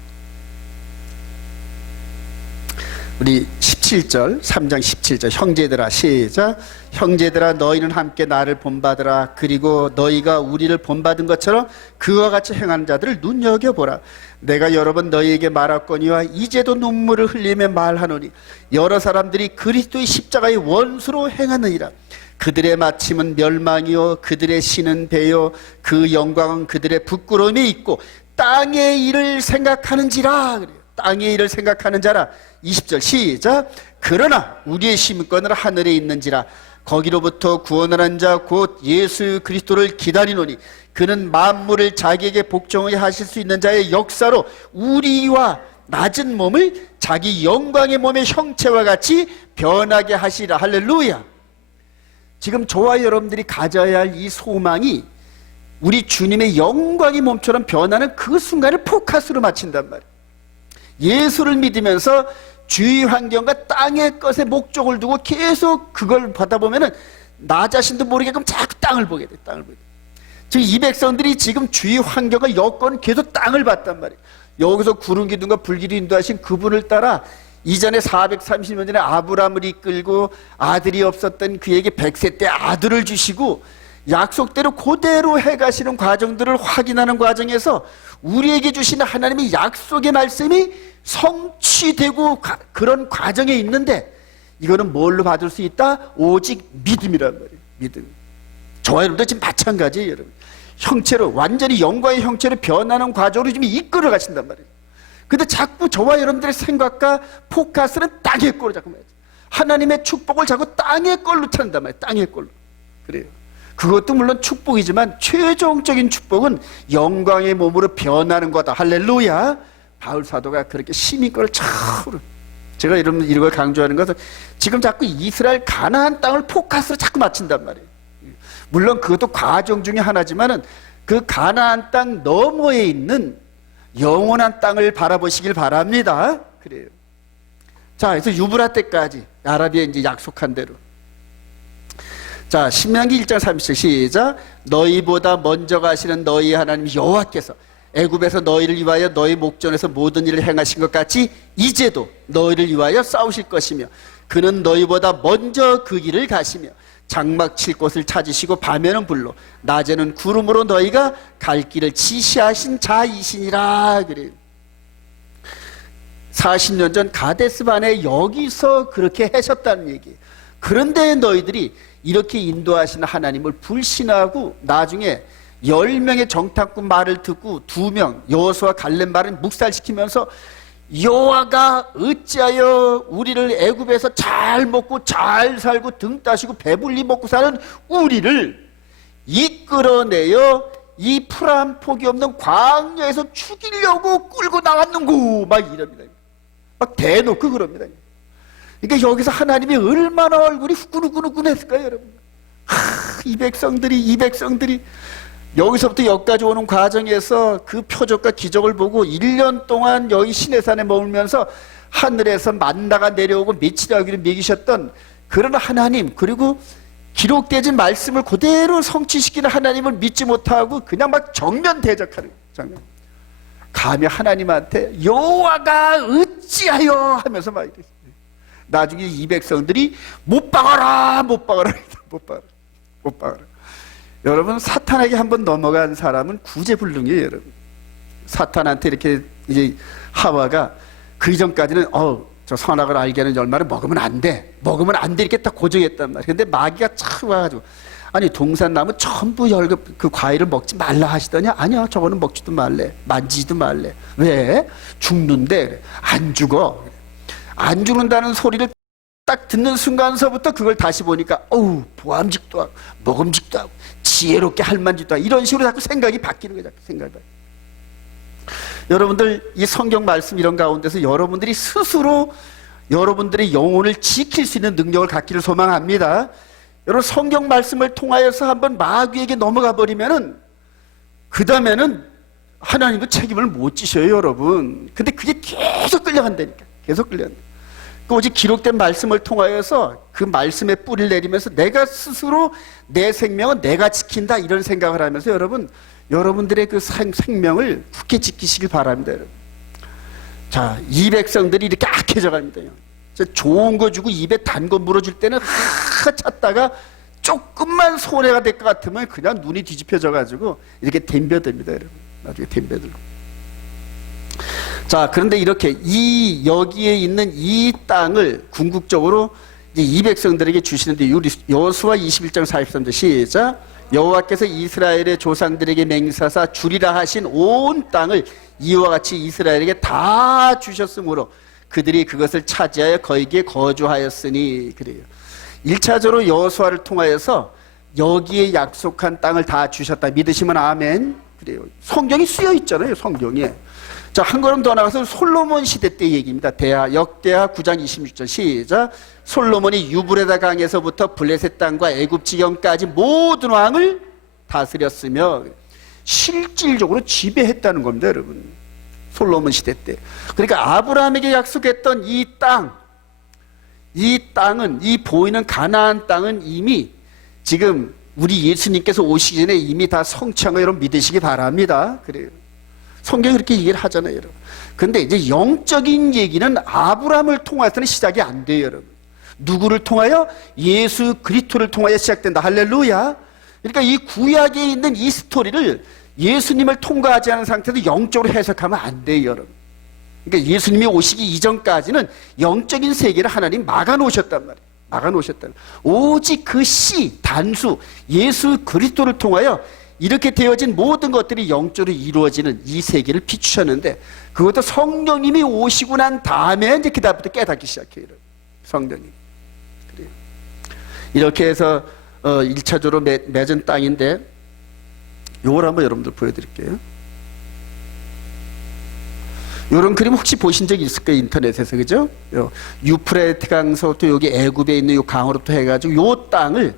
우리 17절, 3장 17절, 형제들아, 시작. 형제들아, 너희는 함께 나를 본받으라. 그리고 너희가 우리를 본받은 것처럼 그와 같이 행하는 자들을 눈여겨보라. 내가 여러 번 너희에게 말하거니와 이제도 눈물을 흘리며 말하노니 여러 사람들이 그리스도의 십자가의 원수로 행하느니라. 그들의 마침은 멸망이요 그들의 신은 배요 그 영광은 그들의 부끄러움이 있고 땅의 일을 생각하는지라. 그래요. 땅의 일을 생각하는 자라. 20절 시작. 그러나 우리의 심권은 하늘에 있는지라. 거기로부터 구원하는 자 곧 예수 그리스도를 기다리노니 그는 만물을 자기에게 복종하게 하실 수 있는 자의 역사로 우리와 낮은 몸을 자기 영광의 몸의 형체와 같이 변하게 하시라. 할렐루야. 지금 저와 여러분들이 가져야 할 이 소망이 우리 주님의 영광의 몸처럼 변하는 그 순간을 포커스로 맞춘단 말이에요. 예수를 믿으면서 주위 환경과 땅의 것에 목적을 두고 계속 그걸 받다 보면은 나 자신도 모르게끔 자꾸 땅을 보게 돼. 땅을 보게 돼. 지금 이 백성들이 지금 주위 환경과 여건 계속 땅을 봤단 말이에요. 여기서 구름 기둥과 불길이 인도하신 그분을 따라 이전에 430년 전에 아브라함을 이끌고 아들이 없었던 그에게 100세 때 아들을 주시고 약속대로 그대로 해가시는 과정들을 확인하는 과정에서 우리에게 주시는 하나님의 약속의 말씀이 성취되고 그런 과정에 있는데, 이거는 뭘로 받을 수 있다? 오직 믿음이란 말이에요. 믿음. 저와 여러분도 지금 마찬가지예요. 여러분, 형체로 완전히 영광의 형체로 변하는 과정으로 지금 이끌어 가신단 말이에요. 근데 자꾸 저와 여러분들의 생각과 포커스는 땅의 걸로 자꾸 해야죠. 하나님의 축복을 자꾸 땅의 걸로 찾는단 말이에요. 땅의 걸로. 그래요. 그것도 물론 축복이지만 최종적인 축복은 영광의 몸으로 변하는 거다. 할렐루야. 바울 사도가 그렇게 시민권을 차로, 제가 이런 걸 강조하는 것은 지금 자꾸 이스라엘 가나안 땅을 포커스로 자꾸 맞춘단 말이에요. 물론 그것도 과정 중에 하나지만은 그 가나안 땅 너머에 있는 영원한 땅을 바라보시길 바랍니다. 그래요. 자, 그래서 유브라데까지 아라비에 이제 약속한 대로. 자, 신명기 1장 30절 시작. 너희보다 먼저 가시는 너희 하나님 여호와께서 애굽에서 너희를 위하여 너희 목전에서 모든 일을 행하신 것 같이 이제도 너희를 위하여 싸우실 것이며 그는 너희보다 먼저 그 길을 가시며 장막 칠 곳을 찾으시고 밤에는 불로 낮에는 구름으로 너희가 갈 길을 지시하신 자이시니라. 그래요. 40년 전 가데스반에 여기서 그렇게 하셨다는 얘기예요. 그런데 너희들이 이렇게 인도하시는 하나님을 불신하고 나중에 10명의 정탐꾼 말을 듣고 2명 여호수아 갈렙 말을 묵살시키면서 여호와가 어찌하여 우리를 애굽에서 잘 먹고 잘 살고 등 따시고 배불리 먹고 사는 우리를 이끌어내어 이 풀 한 폭이 없는 광야에서 죽이려고 끌고 나왔는고 막 이럽니다. 막 대놓고 그럽니다. 그러니까 여기서 하나님이 얼마나 얼굴이 후끈후끈했을까요, 여러분? 이 백성들이 여기서부터 여기까지 오는 과정에서 그 표적과 기적을 보고 1년 동안 여기 시내산에 머물면서 하늘에서 만나가 내려오고 며칠 하기를 먹이셨던 그런 하나님, 그리고 기록되진 말씀을 그대로 성취시키는 하나님을 믿지 못하고 그냥 막 정면 대적하는 장면. 감히 하나님한테 여호와가 어찌하여 하면서 막 이랬어요. 나중에 이 백성들이 못 박아라, 못 박아라, 못 박아라, 못 박아라. 여러분, 사탄에게 한번 넘어간 사람은 구제불능이에요, 여러분. 사탄한테 이렇게 이제 하와가 그 이전까지는 저 선악을 알게 하는 열매를 먹으면 안 돼, 먹으면 안 돼, 이렇게 딱 고정했단 말이에요. 근데 마귀가 착 와가지고, 아니 동산나무 전부 그 과일을 먹지 말라 하시더니, 아니야, 저거는 먹지도 말래, 만지지도 말래. 왜? 죽는데. 그래. 안 죽어. 안 죽는다는 소리를 딱 듣는 순간서부터 그걸 다시 보니까 보암직도 하고 먹음직도 하고 지혜롭게 할만지도 하고 이런 식으로 자꾸 생각이 바뀌는 거예요. 자꾸 생각이 바뀌는. 여러분들, 이 성경 말씀 이런 가운데서 여러분들이 스스로 여러분들의 영혼을 지킬 수 있는 능력을 갖기를 소망합니다. 여러분, 성경 말씀을 통하여서 한번 마귀에게 넘어가 버리면은 그 다음에는 하나님도 책임을 못 지셔요, 여러분. 근데 그게 계속 끌려간다니까. 계속 끌려간다. 오직 기록된 말씀을 통하여서 그 말씀에 뿌리를 내리면서 내가 스스로 내 생명은 내가 지킨다, 이런 생각을 하면서 여러분들의 그 생명을 굳게 지키시길 바랍니다, 여러분. 자, 이 백성들이 이렇게 악해져 갑니다. 좋은 거 주고 입에 단 거 물어줄 때는 찾다가 조금만 손해가 될 것 같으면 그냥 눈이 뒤집혀져 가지고 이렇게 덤벼듭니다, 여러분. 나중에 덤벼들고. 자, 그런데 이렇게 여기에 있는 이 땅을 궁극적으로 이제 이 백성들에게 주시는데, 여호수아 21장 43절 시작. 여호와께서 이스라엘의 조상들에게 맹세하사 주리라 하신 온 땅을 이와 같이 이스라엘에게 다 주셨으므로 그들이 그것을 차지하여 거기에 거주하였으니. 그래요. 1차적으로 여호수아를 통하여서 여기에 약속한 땅을 다 주셨다. 믿으시면 아멘. 그래요. 성경이 쓰여 있잖아요, 성경에. 자, 한 걸음 더 나가서 솔로몬 시대 때 얘기입니다. 역대하 9장 26절 시작. 솔로몬이 유브레다 강에서부터 블레셋 땅과 애굽 지경까지 모든 왕을 다스렸으며, 실질적으로 지배했다는 겁니다, 여러분. 솔로몬 시대 때. 그러니까 아브라함에게 약속했던 이 땅은, 이 보이는 가나안 땅은 이미 지금 우리 예수님께서 오시기 전에 이미 다 성취한 거 여러분 믿으시기 바랍니다. 그래요. 성경이 그렇게 얘기를 하잖아요, 여러분. 근데 이제 영적인 얘기는 아브라함을 통해서는 시작이 안 돼요, 여러분. 누구를 통하여? 예수 그리스도를 통하여 시작된다. 할렐루야. 그러니까 이 구약에 있는 이 스토리를 예수님을 통과하지 않은 상태에서 영적으로 해석하면 안 돼요, 여러분. 그러니까 예수님이 오시기 이전까지는 영적인 세계를 하나님 막아놓으셨단 말이에요. 막아놓으셨다는. 오직 그 단수 예수 그리스도를 통하여 이렇게 되어진 모든 것들이 영적으로 이루어지는 이 세계를 비추셨는데, 그것도 성령님이 오시고 난 다음에 이제 그다음부터 깨닫기 시작해요, 성령님. 그래요. 이렇게 해서 1차적으로 맺은 땅인데, 요걸 한번 여러분들 보여드릴게요. 이런 그림 혹시 보신 적 있을 거예요, 인터넷에서. 그죠? 유프레트 강서부터 여기 애굽에 있는 요 강으로부터 해가지고 요 땅을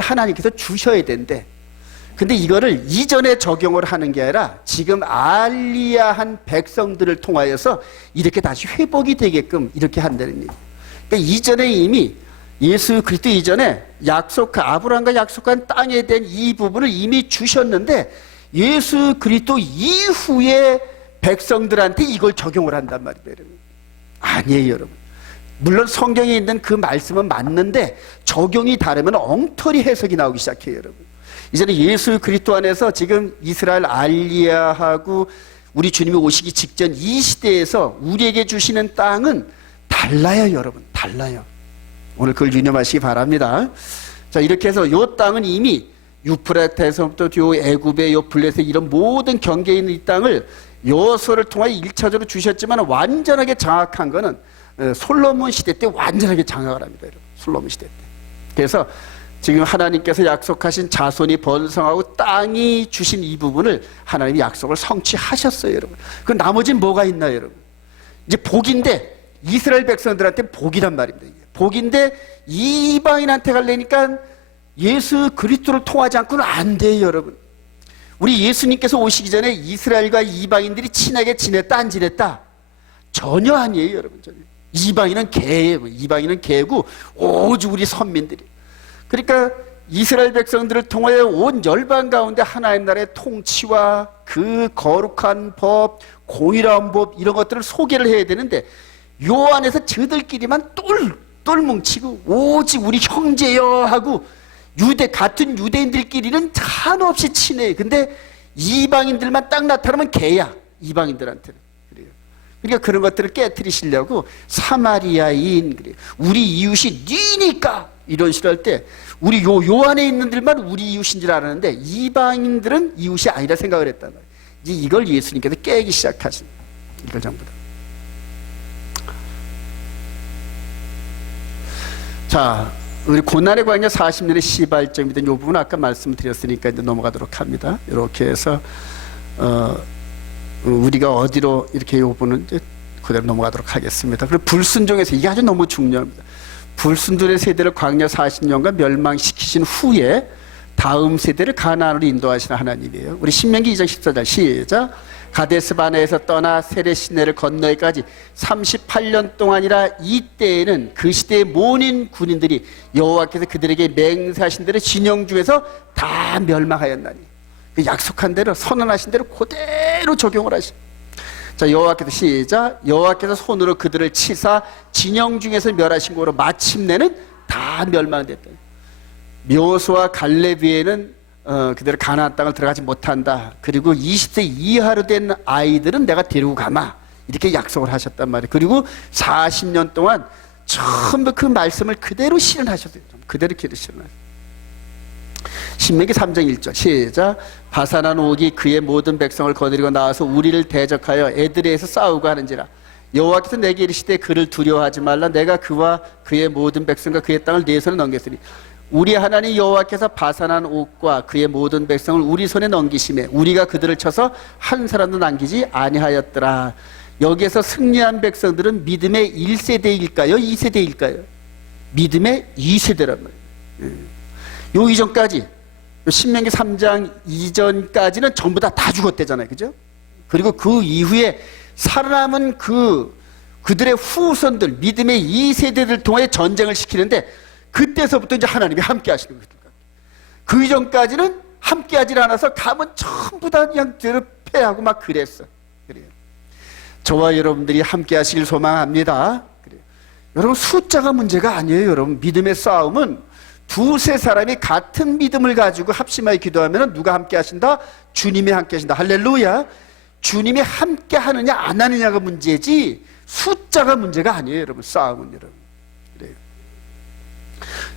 하나님께서 주셔야 된대. 근데 이거를 이전에 적용을 하는 게 아니라 지금 알리야한 백성들을 통하여서 이렇게 다시 회복이 되게끔 이렇게 한다는 얘기예요. 그러니까 이전에 이미 예수 그리스도 이전에 아브라함과 약속한 땅에 대한 이 부분을 이미 주셨는데, 예수 그리스도 이후에 백성들한테 이걸 적용을 한단 말이에요, 여러분. 아니에요, 여러분. 물론 성경에 있는 그 말씀은 맞는데 적용이 다르면 엉터리 해석이 나오기 시작해요, 여러분. 이제는 예수 그리스도 안에서 지금 이스라엘 알리야하고 우리 주님이 오시기 직전 이 시대에서 우리에게 주시는 땅은 달라요, 여러분. 달라요. 오늘 그걸 유념하시기 바랍니다. 자, 이렇게 해서 이 땅은 이미 유프라테에서부터 요 애굽의 요 블레셋 이런 모든 경계에 있는 이 땅을 여호수아를 통하여 1차적으로 주셨지만, 완전하게 장악한 거는 솔로몬 시대 때 완전하게 장악을 합니다, 여러분. 솔로몬 시대 때. 그래서 지금 하나님께서 약속하신 자손이 번성하고 땅이 주신 이 부분을 하나님이 약속을 성취하셨어요, 여러분. 그 나머지는 뭐가 있나요, 여러분? 이제 복인데, 이스라엘 백성들한테 복이란 말입니다. 복인데 이방인한테 가려니까 예수 그리스도를 통하지 않고는 안 돼요, 여러분. 우리 예수님께서 오시기 전에 이스라엘과 이방인들이 친하게 지냈다, 안 지냈다? 전혀 아니에요, 여러분. 전혀. 이방인은 개예요. 이방인은 개고 오직 우리 선민들이. 그러니까 이스라엘 백성들을 통하여 온 열방 가운데 하나의 나라의 통치와 그 거룩한 법, 공의로운 법 이런 것들을 소개를 해야 되는데 요 안에서 저들끼리만 똘똘 뭉치고 오직 우리 형제여 하고 같은 유대인들끼리는 한없이 친해요. 근데 이방인들만 딱 나타나면 개야, 이방인들한테는. 그래요. 그러니까 그런 것들을 깨트리시려고 사마리아인, 그래요. 우리 이웃이 니니까 이런 식으로 할 때 우리 요 안에 있는들만 우리 이웃인 줄 알았는데 이방인들은 이웃이 아니라 생각을 했단 말이에요. 이제 이걸 예수님께서 깨기 시작하신, 이걸 전부 다. 자, 우리 고난의 광야 40년의 시발점이 된 이 부분 아까 말씀드렸으니까 이제 넘어가도록 합니다. 이렇게 해서 우리가 어디로 이렇게 이 부분은 이제 그대로 넘어가도록 하겠습니다. 그리고 불순종에서 이게 아주 너무 중요합니다. 불순종의 세대를 광야 40년간 멸망시키신 후에 다음 세대를 가나안으로 인도하시는 하나님이에요. 우리 신명기 2장 14절 시작. 가데스 바네에서 떠나 세레 시내를 건너기까지 38년 동안이라 이때에는 그 시대의 모든 군인들이 여호와께서 그들에게 맹세하신 대로 진영 중에서 다 멸망하였나니, 약속한 대로 선언하신 대로 그대로 적용을 하시. 자, 여호와께서 시작. 여호와께서 손으로 그들을 치사 진영 중에서 멸하신 거로 마침내는 다 멸망됐다. 묘수와 갈렙 위에는 그대로 가나안 땅을 들어가지 못한다. 그리고 20세 이하로 된 아이들은 내가 데리고 가마, 이렇게 약속을 하셨단 말이에요. 그리고 40년 동안 전부 그 말씀을 그대로 실현하셨어요. 그대로 실현하셨어요. 신명기 3장 1절 시작. 바산한 옥이 그의 모든 백성을 거느리고 나와서 우리를 대적하여 에드레에서 싸우고 하는지라. 여호와께서 내게 이르시되 그를 두려워하지 말라. 내가 그와 그의 모든 백성과 그의 땅을 네 손에 넘겼으니 우리 하나님 여호와께서 바산한 옥과 그의 모든 백성을 우리 손에 넘기심에 우리가 그들을 쳐서 한 사람도 남기지 아니하였더라. 여기에서 승리한 백성들은 믿음의 1세대일까요? 2세대일까요? 믿음의 2세대란 말이에요. 요 이전까지 신명기 3장 이전까지는 전부 다 죽었대잖아요. 그죠? 그리고 그 이후에 살아남은 그들의 후손들, 믿음의 2세대를 통해 전쟁을 시키는데 그때서부터 이제 하나님이 함께 하시는 거예요. 그 이전까지는 함께 하질 않아서 가면 전부 다 그냥 패하고 막 그랬어. 그래요. 저와 여러분들이 함께 하시길 소망합니다. 그래요. 여러분, 숫자가 문제가 아니에요. 여러분, 믿음의 싸움은 두세 사람이 같은 믿음을 가지고 합심하여 기도하면 누가 함께 하신다? 주님이 함께 하신다. 할렐루야. 주님이 함께 하느냐 안 하느냐가 문제지 숫자가 문제가 아니에요. 여러분, 싸움은. 여러분, 그래요.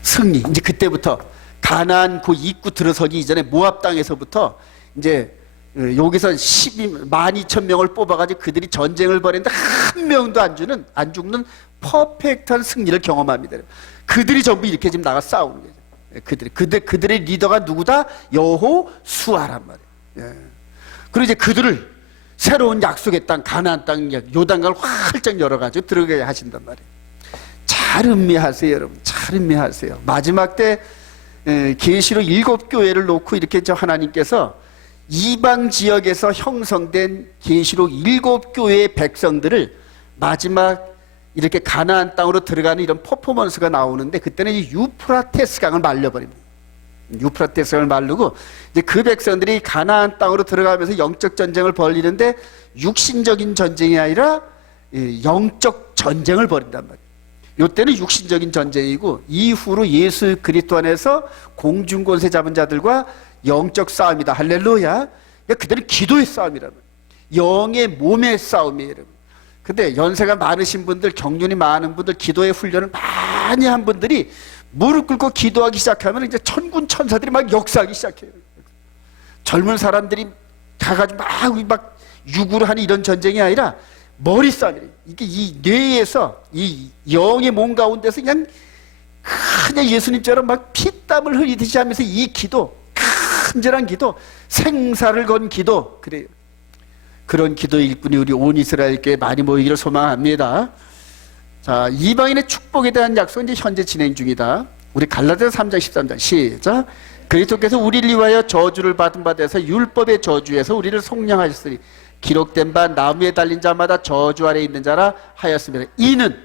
승리. 이제 그때부터 가나안 그 입구 들어서기 이전에 모압 땅에서부터 이제 여기서 12,000명을 뽑아가지고 그들이 전쟁을 벌였는데 한 명도 안 죽는 퍼펙트한 승리를 경험합니다. 그들이 전부 이렇게 지금 나가 싸우는 거죠. 그들의 리더가 누구다? 여호수아란 말이에요. 예. 그리고 이제 그들을 새로운 약속의 땅, 가나안 땅, 요단강을 활짝 열어가지고 들어가게 하신단 말이에요. 잘 음미하세요, 여러분. 잘 음미하세요. 마지막 때 계시록 7교회를 놓고 이렇게 하나님께서 이방 지역에서 형성된 계시록 7교회의 백성들을 마지막 이렇게 가나안 땅으로 들어가는 이런 퍼포먼스가 나오는데 그때는 이 유프라테스 강을 말려버립니다. 유프라테스 강을 마르고 이제 그 백성들이 가나안 땅으로 들어가면서 영적 전쟁을 벌이는데 육신적인 전쟁이 아니라 영적 전쟁을 벌인단 말이에요. 이때는 육신적인 전쟁이고 이후로 예수 그리스도 안에서 공중권세 잡은 자들과 영적 싸움이다. 할렐루야. 그러니까 그들은 기도의 싸움이라는 거예요. 영의 몸의 싸움이에요. 여러분. 근데 연세가 많으신 분들, 경륜이 많은 분들, 기도의 훈련을 많이 한 분들이 무릎 꿇고 기도하기 시작하면 이제 천군 천사들이 막 역사하기 시작해요. 젊은 사람들이 가가지고 막 육으로 하는 이런 전쟁이 아니라 머리 싸움이에요. 이게 이 뇌에서 이 영의 몸 가운데서 그냥 예수님처럼 막 피땀을 흘리듯이 하면서 이 기도, 간절한 기도, 생사를 건 기도, 그래요. 그런 기도 일꾼이 우리 온 이스라엘 교회에 많이 모이기를 소망합니다. 자, 이방인의 축복에 대한 약속은 이제 현재 진행 중이다. 우리 갈라디아서 3장 13절 시작. 그리스도께서 우리를 위하여 저주를 받은 바 되어서 율법의 저주에서 우리를 속량하셨으니 기록된 바 나무에 달린 자마다 저주 아래 있는 자라 하였습니다. 이는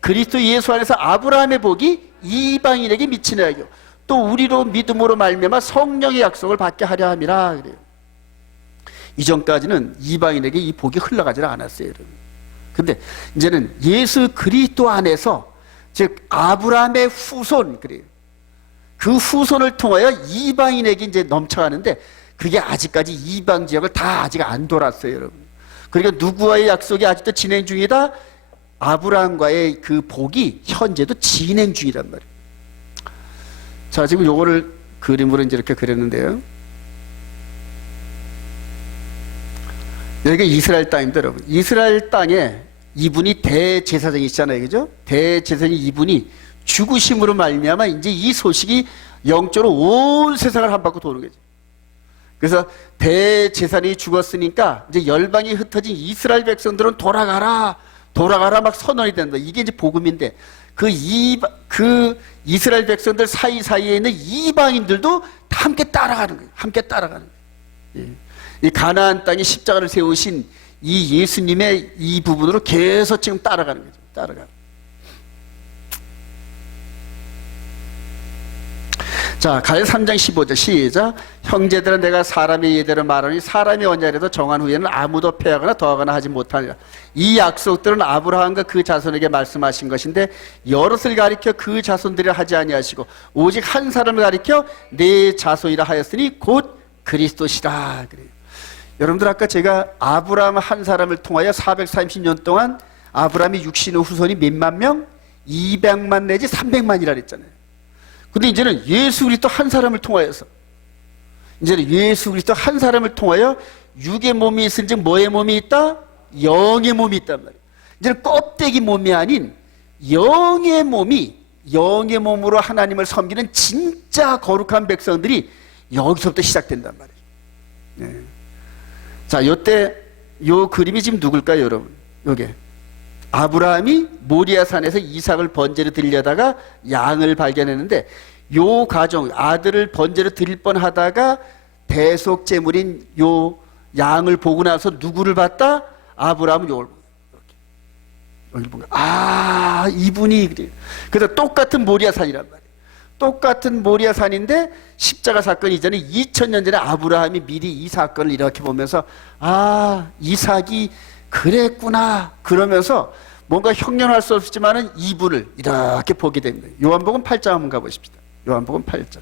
그리스도 예수 안에서 아브라함의 복이 이방인에게 미치는 하여 또 우리로 믿음으로 말미암아 성령의 약속을 받게 하려 함이라 그래요. 이전까지는 이방인에게 이 복이 흘러가지 않았어요, 여러분. 근데 이제는 예수 그리스도 안에서, 즉 아브라함의 후손, 그래요. 그 후손을 통하여 이방인에게 이제 넘쳐가는데, 그게 아직까지 이방 지역을 다 아직 안 돌았어요, 여러분. 그러니까 누구와의 약속이 아직도 진행 중이다? 아브라함과의 그 복이 현재도 진행 중이란 말이에요. 자, 지금 요거를 그림으로 이제 이렇게 그렸는데요. 여기가 이스라엘 땅입니다, 여러분. 이스라엘 땅에 이분이 대제사장이시잖아요, 그죠? 대제사장이 이분이 죽으심으로 말미암아 이제 이 소식이 영적으로 온 세상을 한 바퀴 도는 거죠. 그래서 대제사장이 죽었으니까 이제 열방이 흩어진 이스라엘 백성들은 돌아가라 막 선언이 된다. 이게 이제 복음인데, 그 이스라엘 백성들 사이사이에 있는 이방인들도 다 함께 따라가는 거예요. 함께 따라가는 거예요. 예. 이 가나안 땅에 십자가를 세우신 이 예수님의 이 부분으로 계속 지금 따라가는 거죠. 따라가는. 자, 가야 3장 15절 시작. 형제들은 내가 사람의 예대로 말하니 사람의 언약이라도 정한 후에는 아무도 패하거나 더하거나 하지 못하니라. 이 약속들은 아브라함과 그 자손에게 말씀하신 것인데 여럿을 가리켜 그 자손들이라 하지 아니하시고 오직 한 사람을 가리켜 내 자손이라 하였으니 곧 그리스도시라. 그래요. 여러분들 아까 제가 아브라함 한 사람을 통하여 430년 동안 아브라함이 육신의 후손이 몇만 명? 200만 내지 300만이라 그랬잖아요. 근데 이제는 예수 그리스도 한 사람을 통하여서, 이제는 예수 그리스도 한 사람을 통하여 육의 몸이 있은즉 뭐의 몸이 있다? 영의 몸이 있단 말이에요. 이제는 껍데기 몸이 아닌 영의 몸이, 영의 몸으로 하나님을 섬기는 진짜 거룩한 백성들이 여기서부터 시작된단 말이에요. 네. 자, 요때 요 그림이 지금 누굴까요, 여러분? 요게 아브라함이 모리아산에서 이삭을 번제로 드리려다가 양을 발견했는데, 요 가정 아들을 번제로 드릴 뻔하다가 대속 제물인 요 양을 보고 나서 누구를 봤다? 아브라함은 요걸 여기 보면 아, 이분이 그래요. 그래서 똑같은 모리아산이란 말이에요. 똑같은 모리아산인데 십자가 사건 이전에 2000년 전에 아브라함이 미리 이 사건을 이렇게 보면서 아, 이삭이 그랬구나 그러면서 뭔가 형용할 수 없지만은 이분을 이렇게 보게 됩니다. 요한복음 8장 한번 가보십시다. 요한복음 8장.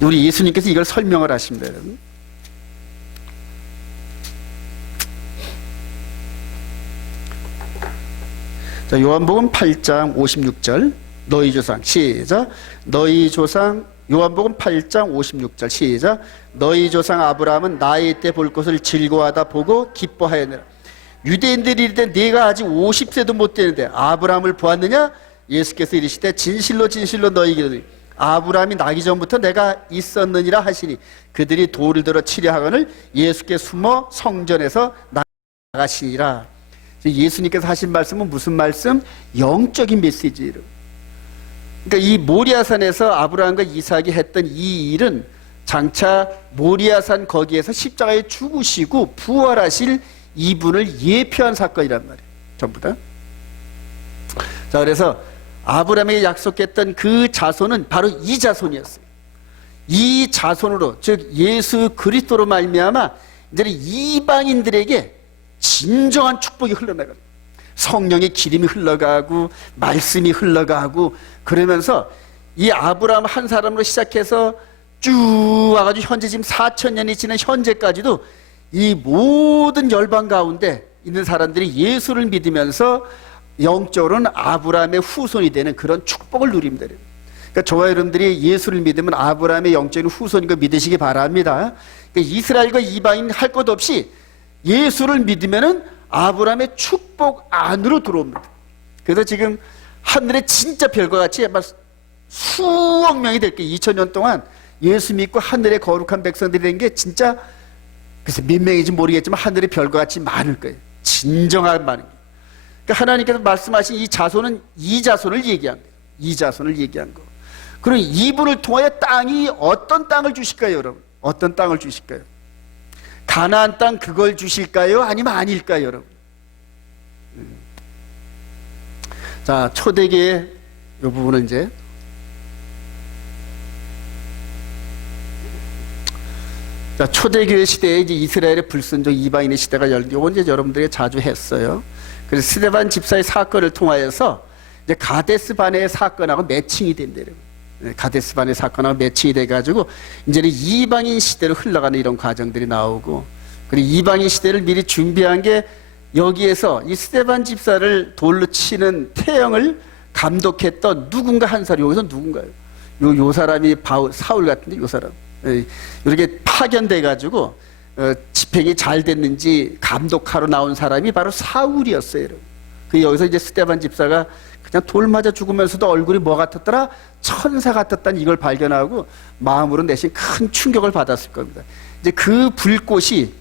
우리 예수님께서 이걸 설명을 하십니다, 여러분. 자, 요한복음 8장 56절. 너희 조상 시작. 너희 조상, 요한복음 8장 56절 시작. 너희 조상 아브라함은 나이 때 볼 것을 즐거워하다 보고 기뻐하였느라. 유대인들이 이르되 네가 아직 50세도 못 되는데 아브라함을 보았느냐? 예수께서 이르시되 진실로 진실로 너희에게 이르노니 아브라함이 나기 전부터 내가 있었느니라 하시니 그들이 돌을 들어 치려 하거늘 예수께 숨어 성전에서 나가시니라. 예수님께서 하신 말씀은 무슨 말씀? 영적인 메시지예요. 그러니까 이 모리아산에서 아브라함과 이삭이 했던 이 일은 장차 모리아산 거기에서 십자가에 죽으시고 부활하실 이분을 예표한 사건이란 말이에요. 전부 다. 자, 그래서 아브라함에게 약속했던 그 자손은 바로 이 자손이었어요. 이 자손으로, 즉 예수 그리스도로 말미암아 이제는 이방인들에게 진정한 축복이 흘러나가요. 성령의 기름이 흘러가고 말씀이 흘러가고 그러면서 이 아브라함 한 사람으로 시작해서 쭉 와가지고 현재 지금 4000년이 지난 현재까지도 이 모든 열방 가운데 있는 사람들이 예수를 믿으면서 영적으로는 아브라함의 후손이 되는 그런 축복을 누립니다. 그러니까 저와 여러분들이 예수를 믿으면 아브라함의 영적인 후손인 거 믿으시기 바랍니다. 그러니까 이스라엘과 이방인 할 것 없이 예수를 믿으면은 아브라함의 축복 안으로 들어옵니다. 그래서 지금 하늘에 진짜 별과 같이 수억 명이 될 게 2000년 동안 예수 믿고 하늘의 거룩한 백성들이 된 게 진짜 그래서 몇 명인지 모르겠지만 하늘의 별과 같이 많을 거예요. 진정한 많은 거예요. 그러니까 하나님께서 말씀하신 이 자손은 이 자손을 얘기한 거예요. 이 자손을 얘기한 거. 그럼 이분을 통하여 땅이 어떤 땅을 주실까요, 여러분? 어떤 땅을 주실까요? 가나안 땅 그걸 주실까요? 아니면 아닐까요, 여러분? 자, 초대교회 이 부분은 이제 자, 초대교회 시대에 이제 이스라엘의 불순종 이방인의 시대가 열리고, 이건 이제 여러분들이 자주 했어요. 그래서 스데반 집사의 사건을 통하여서 이제 가데스 바네의 사건하고 매칭이 된대요. 가데스 바네 사건하고 매칭이 돼가지고 이제는 이방인 시대로 흘러가는 이런 과정들이 나오고, 그리고 이방인 시대를 미리 준비한 게 여기에서 이 스데반 집사를 돌로 치는 태형을 감독했던 누군가 한 사람, 여기서 누군가요? 요 사람이 사울 같은데, 요 사람. 이렇게 파견돼가지고 집행이 잘 됐는지 감독하러 나온 사람이 바로 사울이었어요. 그 여기서 이제 스데반 집사가 그냥 돌 맞아 죽으면서도 얼굴이 뭐 같았더라? 천사 같았다는 이걸 발견하고 마음으로 내심 큰 충격을 받았을 겁니다. 이제 그 불꽃이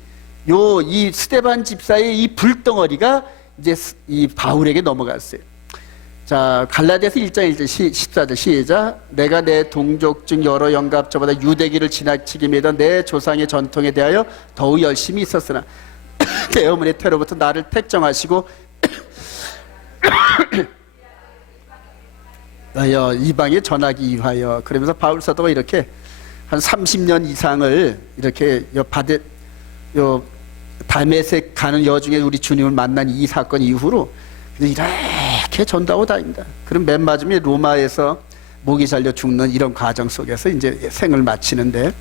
이 스데반 집사의 이 불덩어리가 이제 이 바울에게 넘어갔어요. 자, 갈라디아서 1장 1절 14절 시작. 내가 내 동족 중 여러 영갑자보다 유대기를 지나치게 믿어 내 조상의 전통에 대하여 더욱 열심히 있었으나 내 어머니의 태로부터 나를 택정하시고 이방에 전하기 위하여. 그러면서 바울 사도가 이렇게 한 30년 이상을 이렇게 다메섹 가는 여중에 우리 주님을 만난 이 사건 이후로 이렇게 전도하고 다닙니다. 그럼 맨 마지막에 로마에서 목이 잘려 죽는 이런 과정 속에서 이제 생을 마치는데,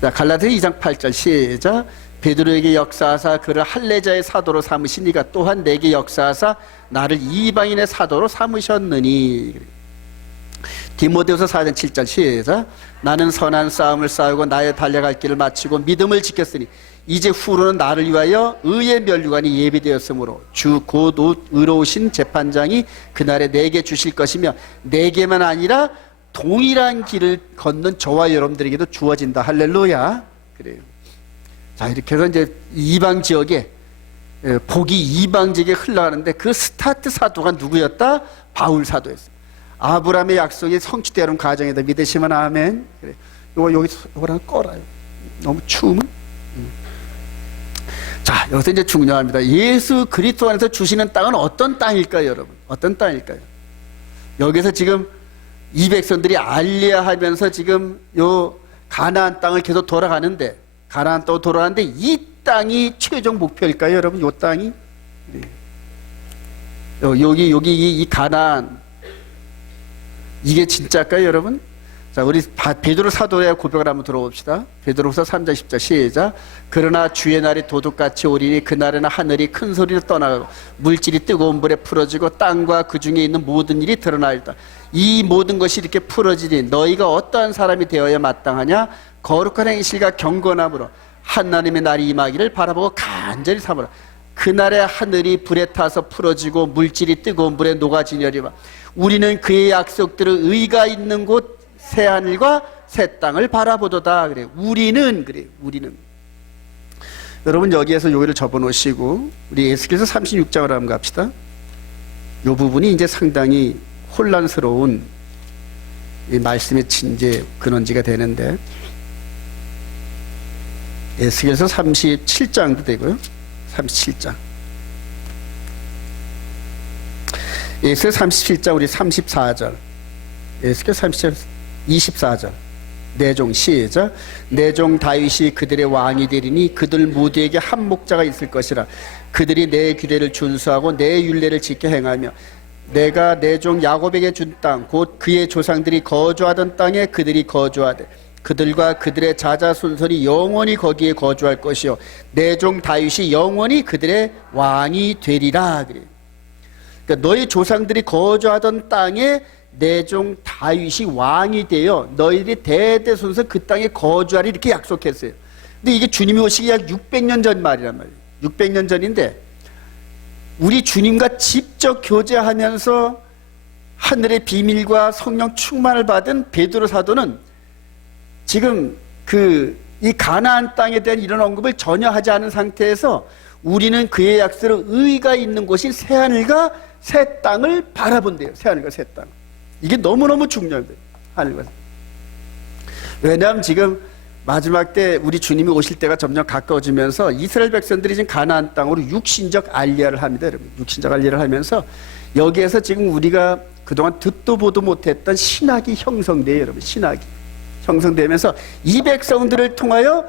자, 갈라디아 2장 8절 시작. 베드로에게 역사하사 그를 할례자의 사도로 삼으시니가 또한 내게 역사하사 나를 이방인의 사도로 삼으셨느니. 디모데후서 4장 7절 시작. 나는 선한 싸움을 싸우고 나의 달려갈 길을 마치고 믿음을 지켰으니 이제 후로는 나를 위하여 의의 면류관이 예비되었으므로 주 곧 의로우신 재판장이 그날에 내게 주실 것이며 내게만 아니라 동일한 길을 걷는 저와 여러분들에게도 주어진다. 할렐루야. 그래요. 자, 이렇게 해서 이제 이방 지역에 복이 이방 지역에 흘러가는데 그 스타트 사도가 누구였다? 바울 사도였어요. 아브라함의 약속이 성취되는 과정에다 믿으시면 아멘. 그래. 요거랑 꺼라요. 너무 추우면. 자, 여기서 이제 중요합니다. 예수 그리스도 안에서 주시는 땅은 어떤 땅일까요, 여러분? 어떤 땅일까요? 여기서 지금 이 백성들이 알리야하면서 지금 요 가나안 땅을 계속 돌아가는데, 가나안 땅으로 돌아가는데 이 땅이 최종 목표일까요, 여러분? 요 땅이? 네. 여기 이 가나안, 이게 진짜일까요, 여러분? 자, 우리 베드로 사도의 고백을 한번 들어봅시다. 베드로후서 3장 10절 시작. 그러나 주의 날이 도둑같이 오리니 그날에는 하늘이 큰 소리로 떠나가고 물질이 뜨거운 불에 풀어지고 땅과 그 중에 있는 모든 일이 드러나리다. 이 모든 것이 이렇게 풀어지니 너희가 어떠한 사람이 되어야 마땅하냐? 거룩한 행실과 경건함으로 하나님의 날이 임하기를 바라보고 간절히 삼으라. 그날에 하늘이 불에 타서 풀어지고 물질이 뜨거운 불에 녹아지려니와 우리는 그의 약속들을 의가 있는 곳 새 하늘과 새 땅을 바라보도다. 그래. 우리는 여러분 여기에서 여기를 접어놓으시고 우리 에스겔서 36장을 한번 갑시다. 이 부분이 이제 상당히 혼란스러운 이 말씀의 이제 근원지가 되는데, 에스겔서 37장도 되고요. 37장. 에스겔 37장 우리 34절. 에스겔 37장 24절. 내 종 시작. 내 종 다윗이 그들의 왕이 되리니 그들 모두에게 한 목자가 있을 것이라. 그들이 내 규례를 준수하고 내 율례를 지켜 행하며 내가 내 종 야곱에게 준 땅 곧 그의 조상들이 거주하던 땅에 그들이 거주하되 그들과 그들의 자자손손이 영원히 거기에 거주할 것이요 내 종 다윗이 영원히 그들의 왕이 되리라. 그러니까 너희 조상들이 거주하던 땅에 내 종 다윗이 왕이 되어 너희들이 대대손손 그 땅에 거주하리 이렇게 약속했어요. 근데 이게 주님이 오시기 약 600년 전 말이란 말이에요. 600년 전인데 우리 주님과 직접 교제하면서 하늘의 비밀과 성령 충만을 받은 베드로 사도는 지금 이 가나안 땅에 대한 이런 언급을 전혀 하지 않은 상태에서 우리는 그의 약속을 의가 있는 곳인 새하늘과 새 땅을 바라본대요. 새하늘과 새 땅. 이게 너무너무 중요합니다. 하늘과. 왜냐하면 지금 마지막 때 우리 주님이 오실 때가 점점 가까워지면서 이스라엘 백성들이 지금 가나안 땅으로 육신적 알리야를 합니다, 여러분. 육신적 알리야를 하면서 여기에서 지금 우리가 그동안 듣도 보도 못했던 신학이 형성돼요, 여러분. 신학이 형성되면서 이 백성들을 통하여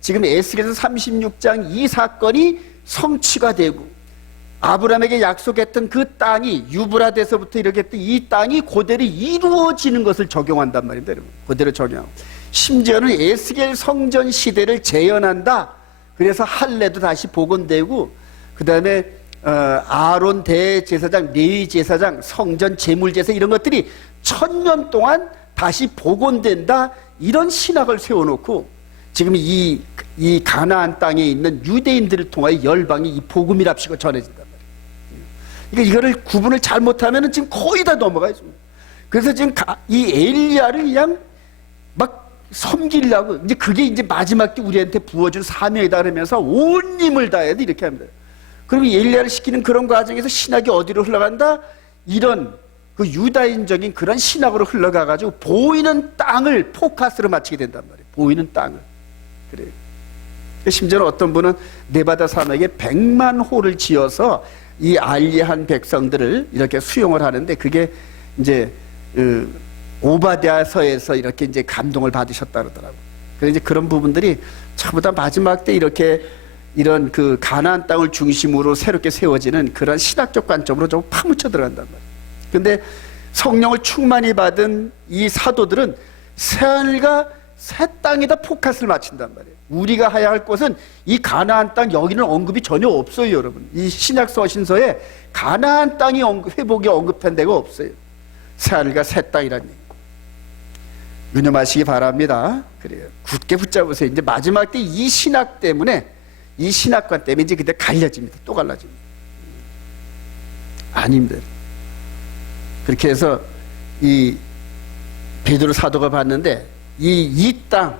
지금 에스겔서 36장 이 사건이 성취가 되고 아브라함에게 약속했던 그 땅이 유브라데서부터 이렇게 했던 이 땅이 그대로 이루어지는 것을 적용한단 말입니다, 여러분. 그대로 적용하고 심지어는 에스겔 성전 시대를 재현한다. 그래서 할례도 다시 복원되고 그 다음에 아론 대제사장, 레위 제사장, 성전 제물제사 이런 것들이 1000년 동안 다시 복원된다. 이런 신학을 세워놓고 지금 이 가나안 땅에 있는 유대인들을 통하여 열방이 이 복음이랍시고 전해진단 말이에요. 그러니까 이거를 구분을 잘못하면 지금 거의 다 넘어가요. 그래서 지금 이 엘리야를 그냥 막 섬기려고 이제 그게 이제 마지막 때 우리한테 부어준 사명이다 그러면서 온 힘을 다해야 돼 이렇게 합니다. 그럼 엘리야를 시키는 그런 과정에서 신학이 어디로 흘러간다? 이런 그 유다인적인 그런 신학으로 흘러가가지고 보이는 땅을 포커스로 맞추게 된단 말이에요. 보이는 땅을. 그래요. 심지어는 어떤 분은 네바다 산맥에 100만 호를 지어서 이 알리한 백성들을 이렇게 수용을 하는데 그게 이제 오바댜서에서 이렇게 이제 감동을 받으셨다 그러더라고요. 그래서 이제 그런 부분들이 전부 다 마지막 때 이렇게 이런 그 가나안 땅을 중심으로 새롭게 세워지는 그런 신학적 관점으로 좀 파묻혀 들어간단 말이에요. 근데 성령을 충만히 받은 이 사도들은 새하늘과 새 땅에다 포커스를 맞춘단 말이에요. 우리가 해야 할 곳은 이 가나안 땅, 여기는 언급이 전혀 없어요, 여러분. 이 신약 서신서에 가나안 땅이 회복이 언급한 데가 없어요. 새하늘과 새 땅이라는 얘기. 유념하시기 바랍니다. 그래요. 굳게 붙잡으세요. 이제 마지막 때 이 신학 때문에, 이 신학관 때문에 이제 그때 갈려집니다. 또 갈라집니다. 아닙니다. 그렇게 해서 이 베드로 사도가 봤는데 이 땅,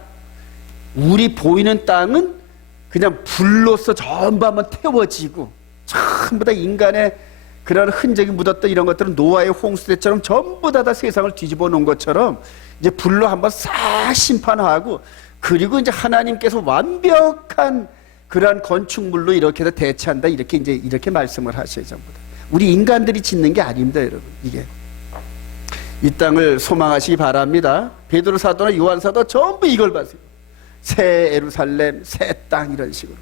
우리 보이는 땅은 그냥 불로서 전부 한번 태워지고 전부 다 인간의 그런 흔적이 묻었던 이런 것들은 노아의 홍수 때처럼 전부 다 세상을 뒤집어 놓은 것처럼 이제 불로 한번 싹 심판하고 그리고 이제 하나님께서 완벽한 그러한 건축물로 이렇게 해서 대체한다. 이렇게 이제 이렇게 말씀을 하셔요, 전부 다. 우리 인간들이 짓는 게 아닙니다, 여러분. 이게 이 땅을 소망하시기 바랍니다. 베드로 사도나 요한 사도 전부 이걸 봤어요. 새 예루살렘, 새 땅 이런 식으로.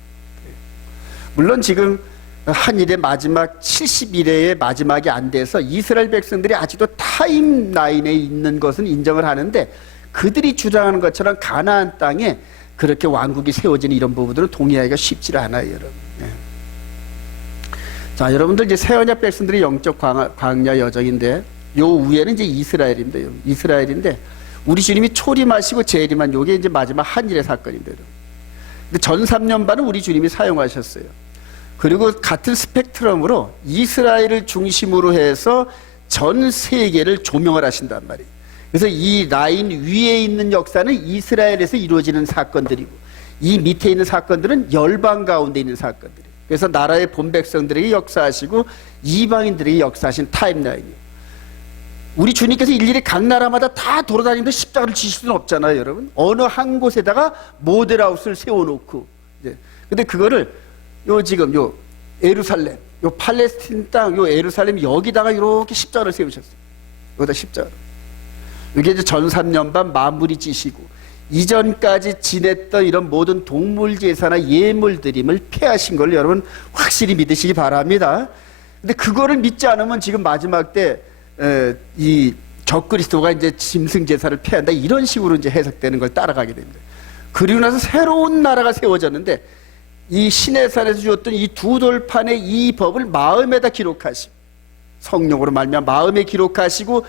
물론 지금 한일의 마지막 70일의 마지막이 안 돼서 이스라엘 백성들이 아직도 타임라인에 있는 것은 인정을 하는데 그들이 주장하는 것처럼 가나안 땅에 그렇게 왕국이 세워지는 이런 부분들은 동의하기가 쉽지 않아요, 여러분. 네. 자, 여러분들 이제 새 언약 백성들이 영적 광야 여정인데 요 위에는 이제 이스라엘입니다. 이스라엘인데 우리 주님이 초림하시고 재림한 요게 이제 마지막 한일의 사건인데, 근데 전 3년반은 우리 주님이 사용하셨어요. 그리고 같은 스펙트럼으로 이스라엘을 중심으로 해서 전 세계를 조명을 하신단 말이에요. 그래서 이 라인 위에 있는 역사는 이스라엘에서 이루어지는 사건들이고 이 밑에 있는 사건들은 열방 가운데 있는 사건들이에요. 그래서 나라의 본 백성들에게 역사하시고 이방인들에게 역사하신 타임라인이에요. 우리 주님께서 일일이 각 나라마다 다 돌아다니면서 십자가를 지실 수는 없잖아요, 여러분. 어느 한 곳에다가 모델하우스를 세워놓고. 근데 그거를 지금 예루살렘, 팔레스틴 땅, 예루살렘 여기다가 이렇게 십자가를 세우셨어요. 여기다 십자가. 이게 이제 전 3년반 마무리 지시고 이전까지 지냈던 이런 모든 동물 제사나 예물 드림을 폐하신 걸 여러분 확실히 믿으시기 바랍니다. 근데 그거를 믿지 않으면 지금 마지막 때 이 적그리스도가 이제 짐승 제사를 폐한다 이런 식으로 이제 해석되는 걸 따라가게 됩니다. 그리고 나서 새로운 나라가 세워졌는데 이 시내산에서 주었던 이 두 돌판의 이 법을 마음에다 기록하시고 성령으로 말미암아 마음에 기록하시고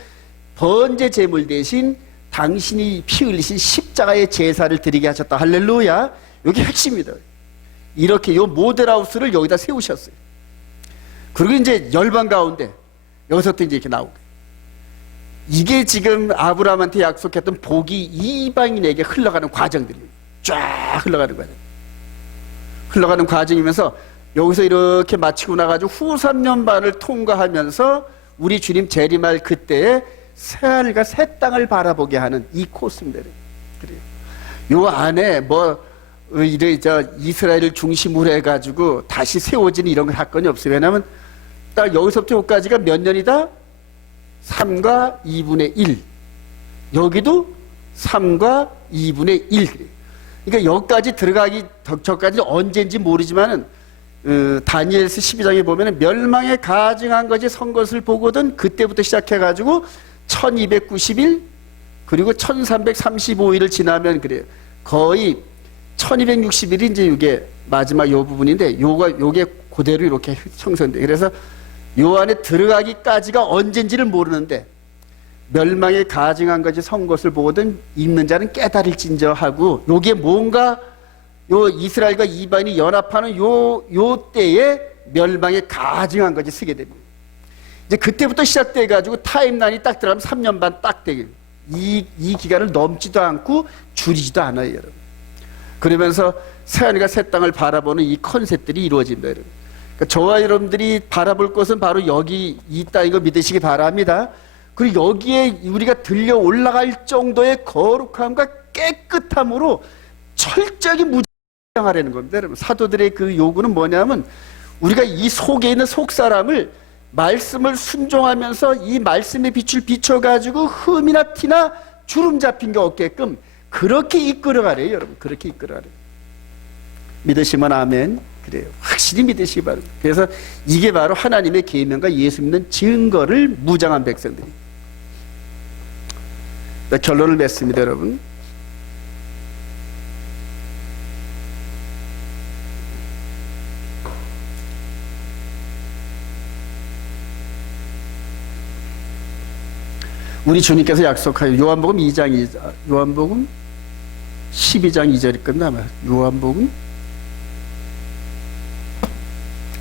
번제 제물 대신 당신이 피 흘리신 십자가의 제사를 드리게 하셨다. 할렐루야. 여기 핵심입니다. 이렇게 요 모델하우스를 여기다 세우셨어요. 그리고 이제 열방 가운데 여기서부터 이제 이렇게 나오고 이게 지금 아브라함한테 약속했던 복이 이방인에게 흘러가는 과정들이에요. 쫙 흘러가는 과정이면서 여기서 이렇게 마치고 나가지고 후 3년반을 통과하면서 우리 주님 재림할 그때에 새하늘과 새 땅을 바라보게 하는 이 코스입니다. 그래요. 요 안에 뭐 이래 이스라엘을 중심으로 해가지고 다시 세워지는 이런 사건이 없어요. 왜냐하면 딱 여기서부터 여기까지가 몇 년이다? 3과 2분의 1. 여기도 3과 2분의 1. 그러니까 여기까지 들어가기 저까지 언제인지 모르지만은 다니엘서 12장에 보면은 멸망에 가증한 것이 선 것을 보거든 그때부터 시작해가지고 1290일 그리고 1335일을 지나면 그래요. 거의 1260일이 이제 이게 마지막 요 부분인데 요게 그대로 이렇게 형성돼. 그래서 요 안에 들어가기까지가 언젠지를 모르는데 멸망에 가증한 것이 선 것을 보거든 읽는 자는 깨달을진저 하고 요게 뭔가 요 이스라엘과 이방인이 연합하는 요 때에 멸망에 가증한 것이 쓰게 됩니다. 이제 그때부터 시작돼 가지고 타임라인이 딱 들어가면 3년 반 딱 되길. 이 기간을 넘지도 않고 줄이지도 않아요, 여러분. 그러면서 새하늘과 새 땅을 바라보는 이 컨셉들이 이루어집니다, 여러분. 그러니까 저와 여러분들이 바라볼 것은 바로 여기 이 땅인 거 믿으시기 바랍니다. 그리고 여기에 우리가 들려 올라갈 정도의 거룩함과 깨끗함으로 철저하게 무장하려는 겁니다, 여러분. 사도들의 그 요구는 뭐냐면 우리가 이 속에 있는 속사람을 말씀을 순종하면서 이 말씀의 빛을 비춰가지고 흠이나 티나 주름 잡힌 게 없게끔 그렇게 이끌어가래요, 여러분. 그렇게 이끌어가래요. 믿으시면 아멘. 그래요. 확실히 믿으시기 바랍니다. 그래서 이게 바로 하나님의 계명과 예수 믿는 증거를 무장한 백성들이. 결론을 맺습니다, 여러분. 우리 주님께서 약속하여 요한복음 12장 2절이 끝나면 요한복음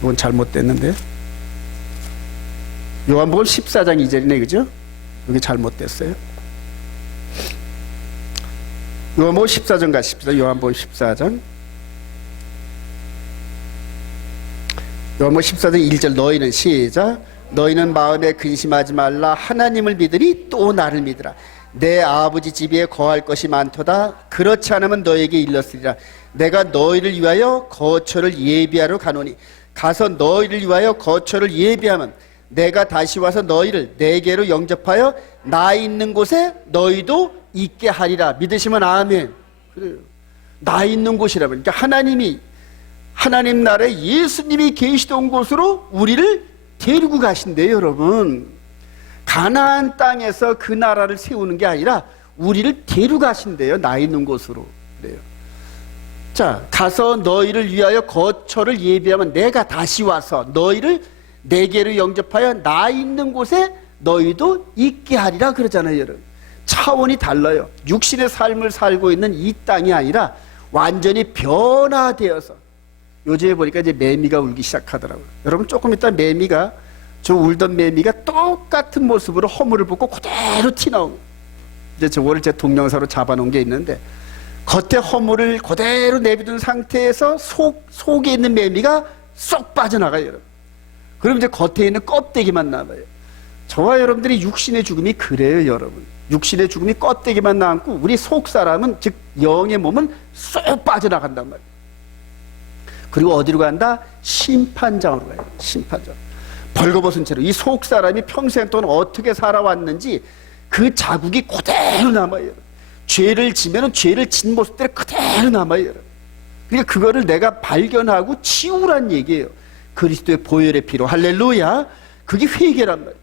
이건 잘못됐는데 요한복음 14장 2절이네, 그죠? 여기 잘못됐어요. 요한복음 14장 가십시다. 요한복음 14장 1절 너희는 시작 너희는 마음에 근심하지 말라 하나님을 믿으니 또 나를 믿으라 내 아버지 집에 거할 것이 많도다 그렇지 않으면 너에게 일렀으리라 내가 너희를 위하여 거처를 예비하러 가노니 가서 너희를 위하여 거처를 예비하면 내가 다시 와서 너희를 내게로 영접하여 나 있는 곳에 너희도 있게 하리라. 믿으시면 아멘. 그래요. 나 있는 곳이라. 그러니까 하나님 나라에 예수님이 계시던 곳으로 우리를 데리고 가신대요, 여러분. 가나안 땅에서 그 나라를 세우는 게 아니라 우리를 데려가신대요, 나 있는 곳으로. 그래요. 자, 가서 너희를 위하여 거처를 예비하면 내가 다시 와서 너희를 내게로 영접하여 나 있는 곳에 너희도 있게 하리라 그러잖아요, 여러분. 차원이 달라요. 육신의 삶을 살고 있는 이 땅이 아니라 완전히 변화되어서 요즘에 보니까 이제 매미가 울기 시작하더라고요. 여러분 조금 있다 저 울던 매미가 똑같은 모습으로 허물을 벗고 그대로 튀나오고 이제 저거를 제 동영상으로 잡아놓은 게 있는데 겉에 허물을 그대로 내비둔 상태에서 속에 있는 매미가 쏙 빠져나가요, 여러분. 그럼 이제 겉에 있는 껍데기만 남아요. 저와 여러분들이 육신의 죽음이 그래요, 여러분. 육신의 죽음이 껍데기만 남고 우리 속 사람은 즉 영의 몸은 쏙 빠져나간단 말이에요. 그리고 어디로 간다? 심판장으로 가요. 심판장. 벌거벗은 채로 이 속 사람이 평생 동안 어떻게 살아왔는지 그 자국이 그대로 남아요. 죄를 지면은 죄를 진 모습대로 그대로 남아요. 그러니까 그거를 내가 발견하고 치우란 얘기예요. 그리스도의 보혈의 피로. 할렐루야. 그게 회개란 말이에요.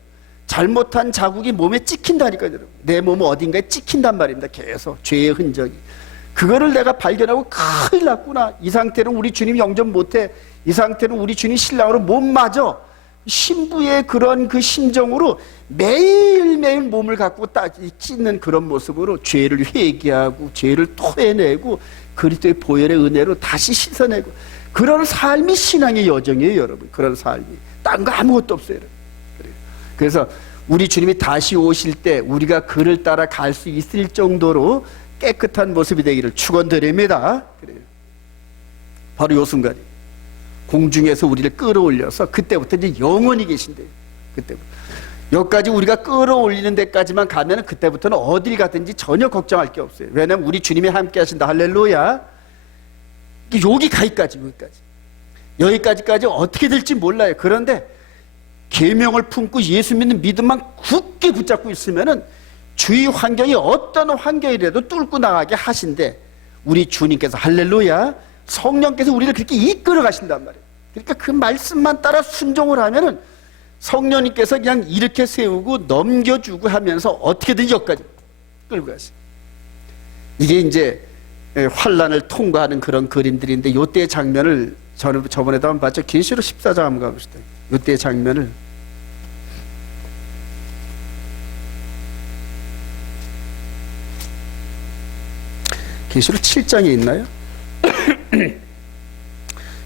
잘못한 자국이 몸에 찍힌다니까요, 여러분. 내 몸은 어딘가에 찍힌단 말입니다. 계속 죄의 흔적이. 그거를 내가 발견하고 큰일 났구나. 이 상태는 우리 주님 영접 못해. 이 상태는 우리 주님 신랑으로 못 맞아. 신부의 그런 그 심정으로 매일매일 몸을 갖고 딱 찢는 그런 모습으로 죄를 회개하고 죄를 토해내고 그리스도의 보혈의 은혜로 다시 씻어내고 그런 삶이 신앙의 여정이에요, 여러분. 그런 삶이. 딴 거 아무것도 없어요, 여러분. 그래서 우리 주님이 다시 오실 때 우리가 그를 따라 갈 수 있을 정도로 깨끗한 모습이 되기를 축원드립니다. 그래요. 바로 요 순간이 공중에서 우리를 끌어올려서 그때부터 이제 영원히 계신대요. 그때부터 여기까지 우리가 끌어올리는 데까지만 가면 그때부터는 어딜 가든지 전혀 걱정할 게 없어요. 왜냐하면 우리 주님이 함께 하신다. 할렐루야. 여기까지 여기까지까지 어떻게 될지 몰라요. 그런데 계명을 품고 예수 믿는 믿음만 굳게 붙잡고 있으면은 주위 환경이 어떤 환경이라도 뚫고 나가게 하신대. 우리 주님께서 할렐루야, 성령께서 우리를 그렇게 이끌어 가신단 말이에요. 그러니까 그 말씀만 따라 순종을 하면은 성령님께서 그냥 이렇게 세우고 넘겨주고 하면서 어떻게든지 여기까지 끌고 가시. 이게 이제 환란을 통과하는 그런 그림들인데, 이때의 장면을 저는 저번에도 한번 봤죠. 계시록 14장 한번 가봅시다. 이때의 장면을. 계시록 7장에 있나요?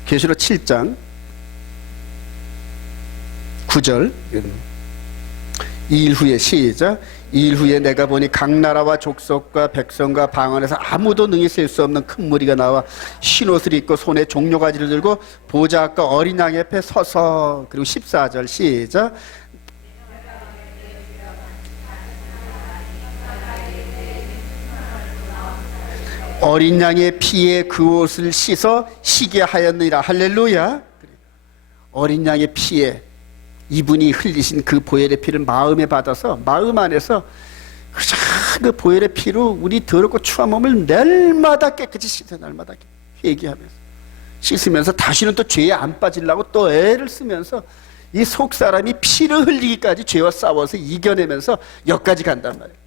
계시록 7장 9절. 2일 후에, 시작. 2일 후에 내가 보니 각 나라와 족속과 백성과 방 안에서 아무도 능히 셀 수 없는 큰 무리가 나와 흰 옷을 입고 손에 종려가지를 들고 보좌 앞과 어린 양 옆에 서서. 그리고 14절 시작. 어린 양의 피에 그 옷을 씻어 희게 하였느니라. 할렐루야. 어린 양의 피에 이분이 흘리신 그 보혈의 피를 마음에 받아서 마음 안에서 그 보혈의 피로 우리 더럽고 추한 몸을 날마다 깨끗이 씻어. 날마다 회개하면서 씻으면서 다시는 또 죄에 안 빠지려고 또 애를 쓰면서 이 속사람이 피를 흘리기까지 죄와 싸워서 이겨내면서 여기까지 간단 말이에요.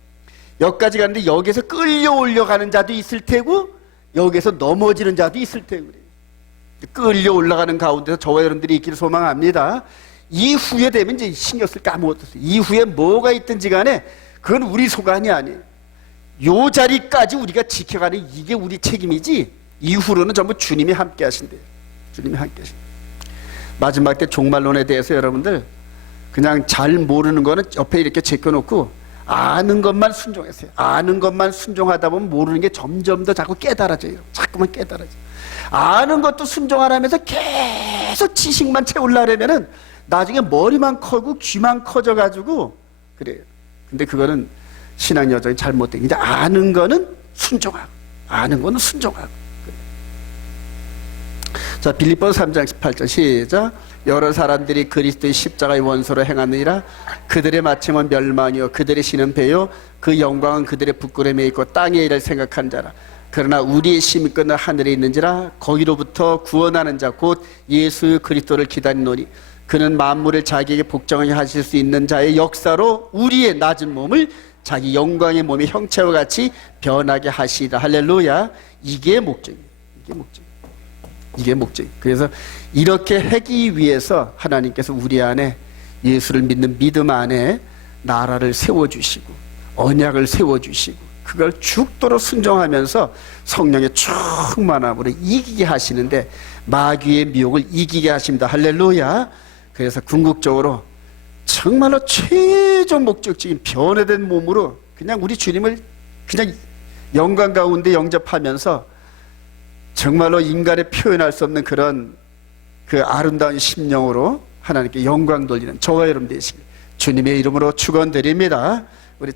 여기까지 가는데 여기서 끌려올려가는 자도 있을 테고 여기서 넘어지는 자도 있을 테고 그래요. 끌려 올라가는 가운데서 저와 여러분들이 있기를 소망합니다. 이후에 되면 이제 신경 쓸 게 아무것도 없어요. 이후에 뭐가 있든지 간에 그건 우리 소관이 아니에요. 요 자리까지 우리가 지켜가는 이게 우리 책임이지, 이후로는 전부 주님이 함께 하신대요. 주님이 함께 하신대요. 마지막 때 종말론에 대해서 여러분들 그냥 잘 모르는 거는 옆에 이렇게 제껴놓고 아는 것만 순종하세요. 아는 것만 순종하다 보면 모르는 게 점점 더 자꾸 깨달아져요. 자꾸만 깨달아져요. 아는 것도 순종 안 하면서 계속 지식만 채우려면은 나중에 머리만 커고 귀만 커져가지고 그래요. 근데 그거는 신앙 여정이 잘못된. 이제 아는 거는 순종하고, 아는 거는 순종하고. 자, 빌립보서 3장 18절 시작. 여러 사람들이 그리스도의 십자가의 원소로 행하느니라. 그들의 마침은 멸망이요 그들의 신은 배요 그 영광은 그들의 부끄러움에 있고 땅의 일을 생각한 자라. 그러나 우리의 심이 끝나 하늘에 있는지라. 거기로부터 구원하는 자 곧 예수 그리스도를 기다리노니 그는 만물을 자기에게 복종하게 하실 수 있는 자의 역사로 우리의 낮은 몸을 자기 영광의 몸의 형체와 같이 변하게 하시리라. 할렐루야. 이게 목적이에요. 이게 목적이에요. 그래서 이렇게 하기 위해서 하나님께서 우리 안에 예수를 믿는 믿음 안에 나라를 세워주시고 언약을 세워주시고 그걸 죽도록 순종하면서 성령의 충만함으로 이기게 하시는데, 마귀의 미혹을 이기게 하십니다. 할렐루야. 그래서 궁극적으로 정말로 최종 목적적인 변화된 몸으로 그냥 우리 주님을 그냥 영광 가운데 영접하면서 정말로 인간의 표현할 수 없는 그런 그 아름다운 심령으로 하나님께 영광 돌리는 저와 여러분 되시길 주님의 이름으로 축원드립니다. 우리